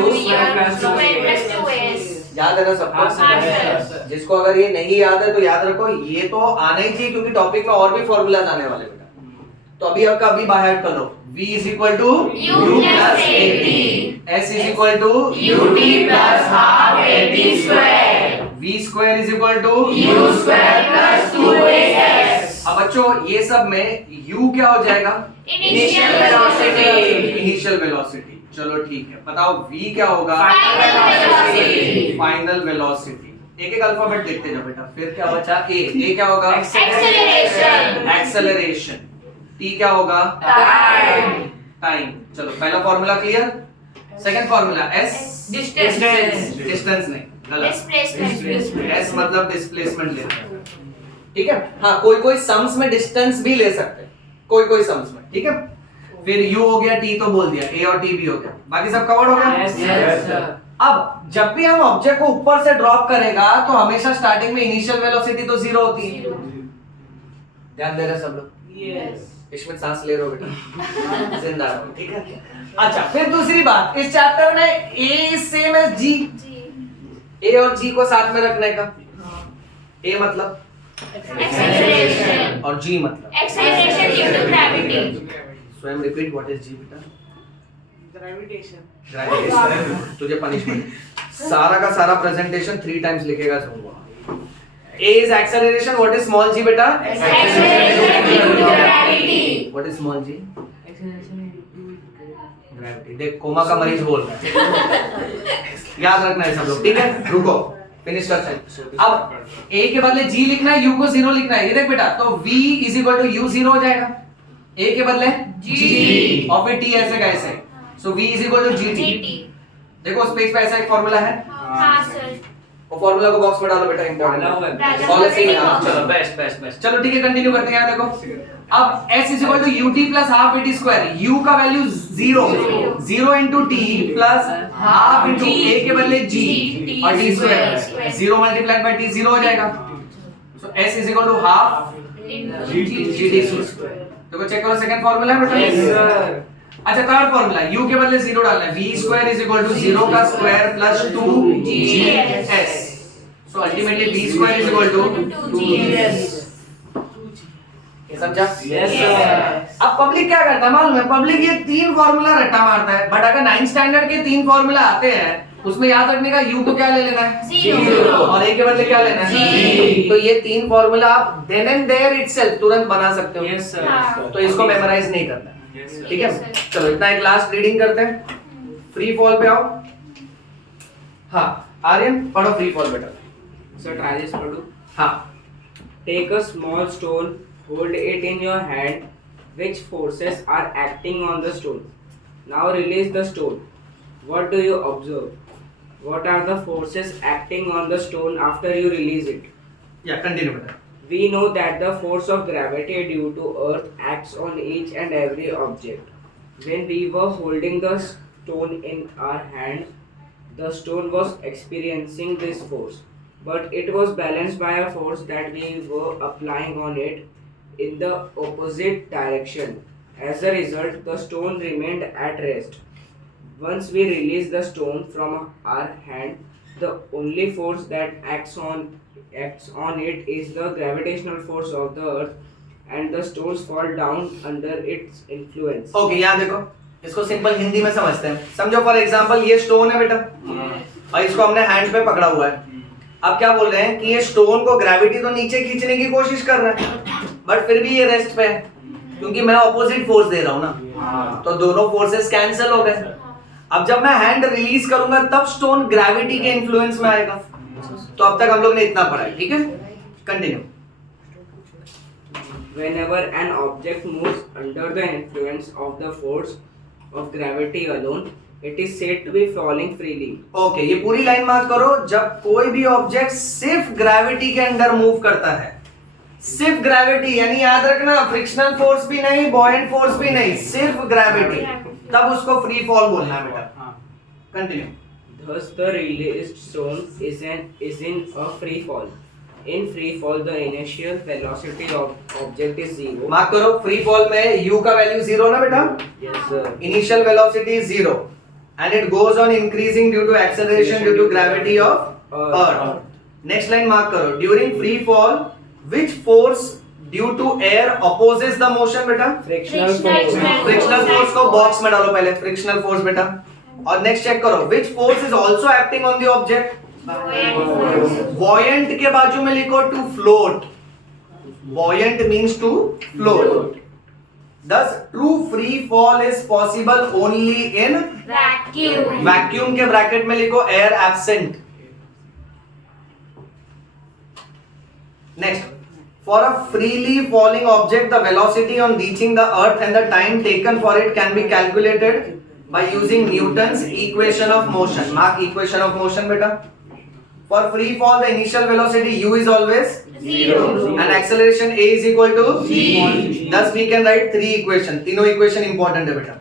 याद है ना सबको? जिसको अगर ये नहीं याद है तो याद रखो, ये तो आना ही चाहिए क्योंकि टॉपिक में और भी फॉर्मूलाज आने वाले बेटा। तो अभी आपका अभी बाहर कर लो, v is equal to u plus at, s is equal to ut plus half at square, v square is equal to u square plus 2as। अब बच्चों ये सब में u क्या हो जाएगा, Initial velocity। Initial velocity. चलो ठीक है, बताओ v क्या होगा, Final velocity। Final velocity. एक एक अल्फाबेट देखते जाओ बेटा। फिर क्या बचा, a क्या होगा, Acceleration। एक्सेलरेशन। t क्या होगा, Time। टाइम। चलो पहला formula clear. Second formula s, Distance। Distance नहीं, गलत। Displacement। s मतलब डिस्प्लेसमेंट लेना है, ठीक है। हाँ, कोई कोई सम्स में डिस्टेंस भी ले सकते हैं, कोई कोई सम्स में, ठीक है। फिर u हो गया, t तो बोल दिया, a और t भी हो गया, बाकी सब कवर हो गया। Yes sir। अब जब भी हम ऑब्जेक्ट को ऊपर से ड्रॉप करेगा तो हमेशा स्टार्टिंग में इनिशियल वेलोसिटी तो 0 होती है। ध्यान दे रहे सब लोग? Yes। इसमें सांस ले रहे हो बेटा, जिंदा रहो, ठीक है। अच्छा, फिर दूसरी बात, इस चैप्टर में a same as g, a और g को साथ में रखने का। a मतलब Acceleration। और g मतलब, Acceleration due to gravity। स्वयं रिपीट, व्हाट इज g बेटा? Gravitation. ग्रेविटेशन। तुझे पनिशमेंट, सारा का सारा प्रेजेंटेशन 3 टाइम्स लिखेगा समझो। a is acceleration, what is small g बेटा? Acceleration due to gravity। What is small g? Gravity. देख कोमा का मरीज बोल रहा है, याद रखना है सब लोग, ठीक है। रुको, फिनिश करते हैं। अब a के बदले g लिखना है, u को 0 लिखना है। ये देख बेटा, तो v is equal to u 0 हो जाएगा, a के बदले g और फिर t ऐसे का ऐसे, so v is equal to gt। देखो उस पेज पे ऐसा एक फॉर्मूला है, हाँ सर। वो फॉर्मूला को बॉक्स में डालो बेटा, डाला हुआ इंपॉर्टेंट है। पॉलिसी में डालो। चलो बेस्ट बेस्ट बेस्ट, चलो ठीक है कंटिन्यू करते हैं। यहाँ देखो अब s is equal to ut plus half at square, u का value 0 into t plus half into a के बदले g और t square, 0 multiplied by t 0 हो जाएगा। So s is equal to half gt square. देखो चेक करो सेकंड फॉर्मूला है बेटा। Yes, sir. अच्छा थर्ड फॉर्मूला, u के बदले 0 डालना है, v square is equal to 0 का square plus 2gs। So ultimately v square is equal to 2gs। समझा? Yes, sir. अब पब्लिक क्या करता है मालूम है? पब्लिक ये तीन फॉर्मूला रट्टा मारता है, बट अगर 9th स्टैंडर्ड के तीन फॉर्मूला आते हैं उसमें याद रखने का u को क्या ले लेना है, 0 और a के बदले क्या लेना है, G। तो ये तीन फॉर्मूला आप देन एंड देयर इटसेल्फ तुरंत बना सकते हो। Yes, sir. हाँ। तो इसको मेमोराइज नहीं करना है, Yes, sir. ठीक है? Yes, sir। चलो इतना एक लास्ट रीडिंग करते हैं, फ्री फॉल पे आओ। हाँ आर्यन पढ़ो फ्री फॉल बेटा। So try this, Padu. हाँ Take a small stone, hold it in your hand. Which forces are acting on the stone? Now release the stone. What do you observe? What are the forces acting on the stone after you release it? या कंटिन्यू बेटा। We know that the force of gravity due to Earth acts on each and every object. When we were holding the stone in our hand, the stone was experiencing this force, but it was balanced by a force that we were applying on it in the opposite direction. As a result, the stone remained at rest. Once we release the stone from our hand, the only force that acts on it is the gravitational force of the earth, and the stones fall down under its influence. Okay यहाँ देखो, इसको सिंपल हिंदी में समझते हैं। समझो फॉर एग्जांपल ये स्टोन है बेटा, और इसको हमने हैंड पे पकड़ा हुआ है। अब क्या बोल रहे हैं कि ये स्टोन को ग्रेविटी तो नीचे खींचने की कोशिश कर रहा है, बट फिर भी ये रेस्ट पे है, क्योंकि मैं ऑपोजिट फोर्स दे रहा हूँ ना, तो दोनों फोर्सेस कैंसिल हो गए। अब जब मैं हैंड रिलीज करूंगा तब स्टोन ग्रेविटी के इन्फ्लुएंस में आएगा। तो अब तक हम लोग ने इतना पढ़ा है, ठीक है? Continue. Whenever an object moves under the influence of the force of gravity alone, it is said to be falling freely. Okay ये पूरी लाइन मार्क करो। जब कोई भी ऑब्जेक्ट सिर्फ ग्रेविटी के अंडर मूव करता है, सिर्फ ग्रेविटी, यानी याद रखना फ्रिक्शनल फोर्स भी नहीं, बॉयंट फोर्स भी नहीं, सिर्फ ग्रेविटी, तब उसको फ्री फॉल बोलना है बेटा। Continue. Thus, the released stone is in a free fall. In free fall, the initial velocity of object is 0. Mark करो, फ्री फॉल में u का वैल्यू 0 ना बेटा, Yes, sir. Initial velocity is 0 and it goes on increasing due to acceleration due to gravity of earth. Next line mark करो, during free fall which force due to air opposes the motion बेटा? Frictional Frictional force. force. Frictional force को बॉक्स में डालो पहले, फ्रिक्शनल फोर्स बेटा। और नेक्स्ट चेक करो, which force is also acting on the object? buoyant के बाजू में लिखो to float. buoyant means to float. Thus true free fall is possible only in Vacuum. Vacuum के ब्रैकेट में लिखो air absent. Next, for a freely falling object, the velocity on reaching the earth and the time taken for it can be calculated by using Newton's equation of motion. Mark equation of motion beta. For free fall, the initial velocity u is always 0. and acceleration a is equal to G. Thus we can write three equation. तीनों equation important है बेटा.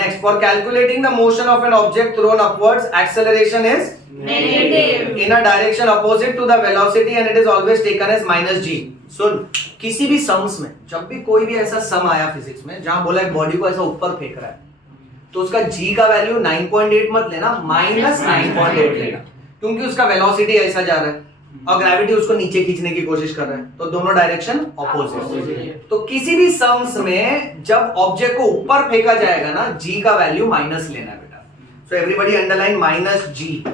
Next, for calculating the motion of an object thrown upwards, acceleration is Negative. in a direction opposite to the velocity and it is always taken as minus g. So किसी भी सम्स में जब भी कोई भी ऐसा सम आया फिजिक्स में जहां बोला एक बॉडी को ऐसा ऊपर फेंक रहा है, तो उसका g का वैल्यू 9.8 मत लेना, माइनस 9.8 लेना, क्योंकि उसका वेलोसिटी ऐसा जा रहा है और ग्रेविटी उसको नीचे खींचने की कोशिश कर रहा है, तो दोनों डायरेक्शन ऑपोजिट। तो किसी भी सम्स में जब ऑब्जेक्ट को ऊपर फेंका जाएगा ना, g का वैल्यू माइनस लेना है बेटा। So everybody underline minus g.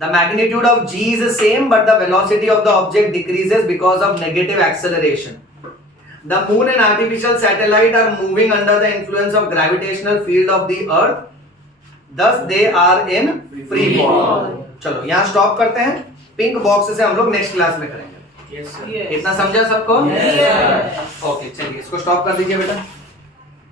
The magnitude of g is the same, but the velocity of the object decreases because of negative acceleration. The moon and artificial satellite are moving under the influence of gravitational field of the earth. Thus they are in free fall. चलो यहाँ स्टॉप करते हैं। पिंक बॉक्स से हम लोग नेक्स्ट क्लास में करेंगे। Yes, sir. इतना समझा सबको? Yes, sir. ओके चलिए इसको स्टॉप कर दीजिए बेटा।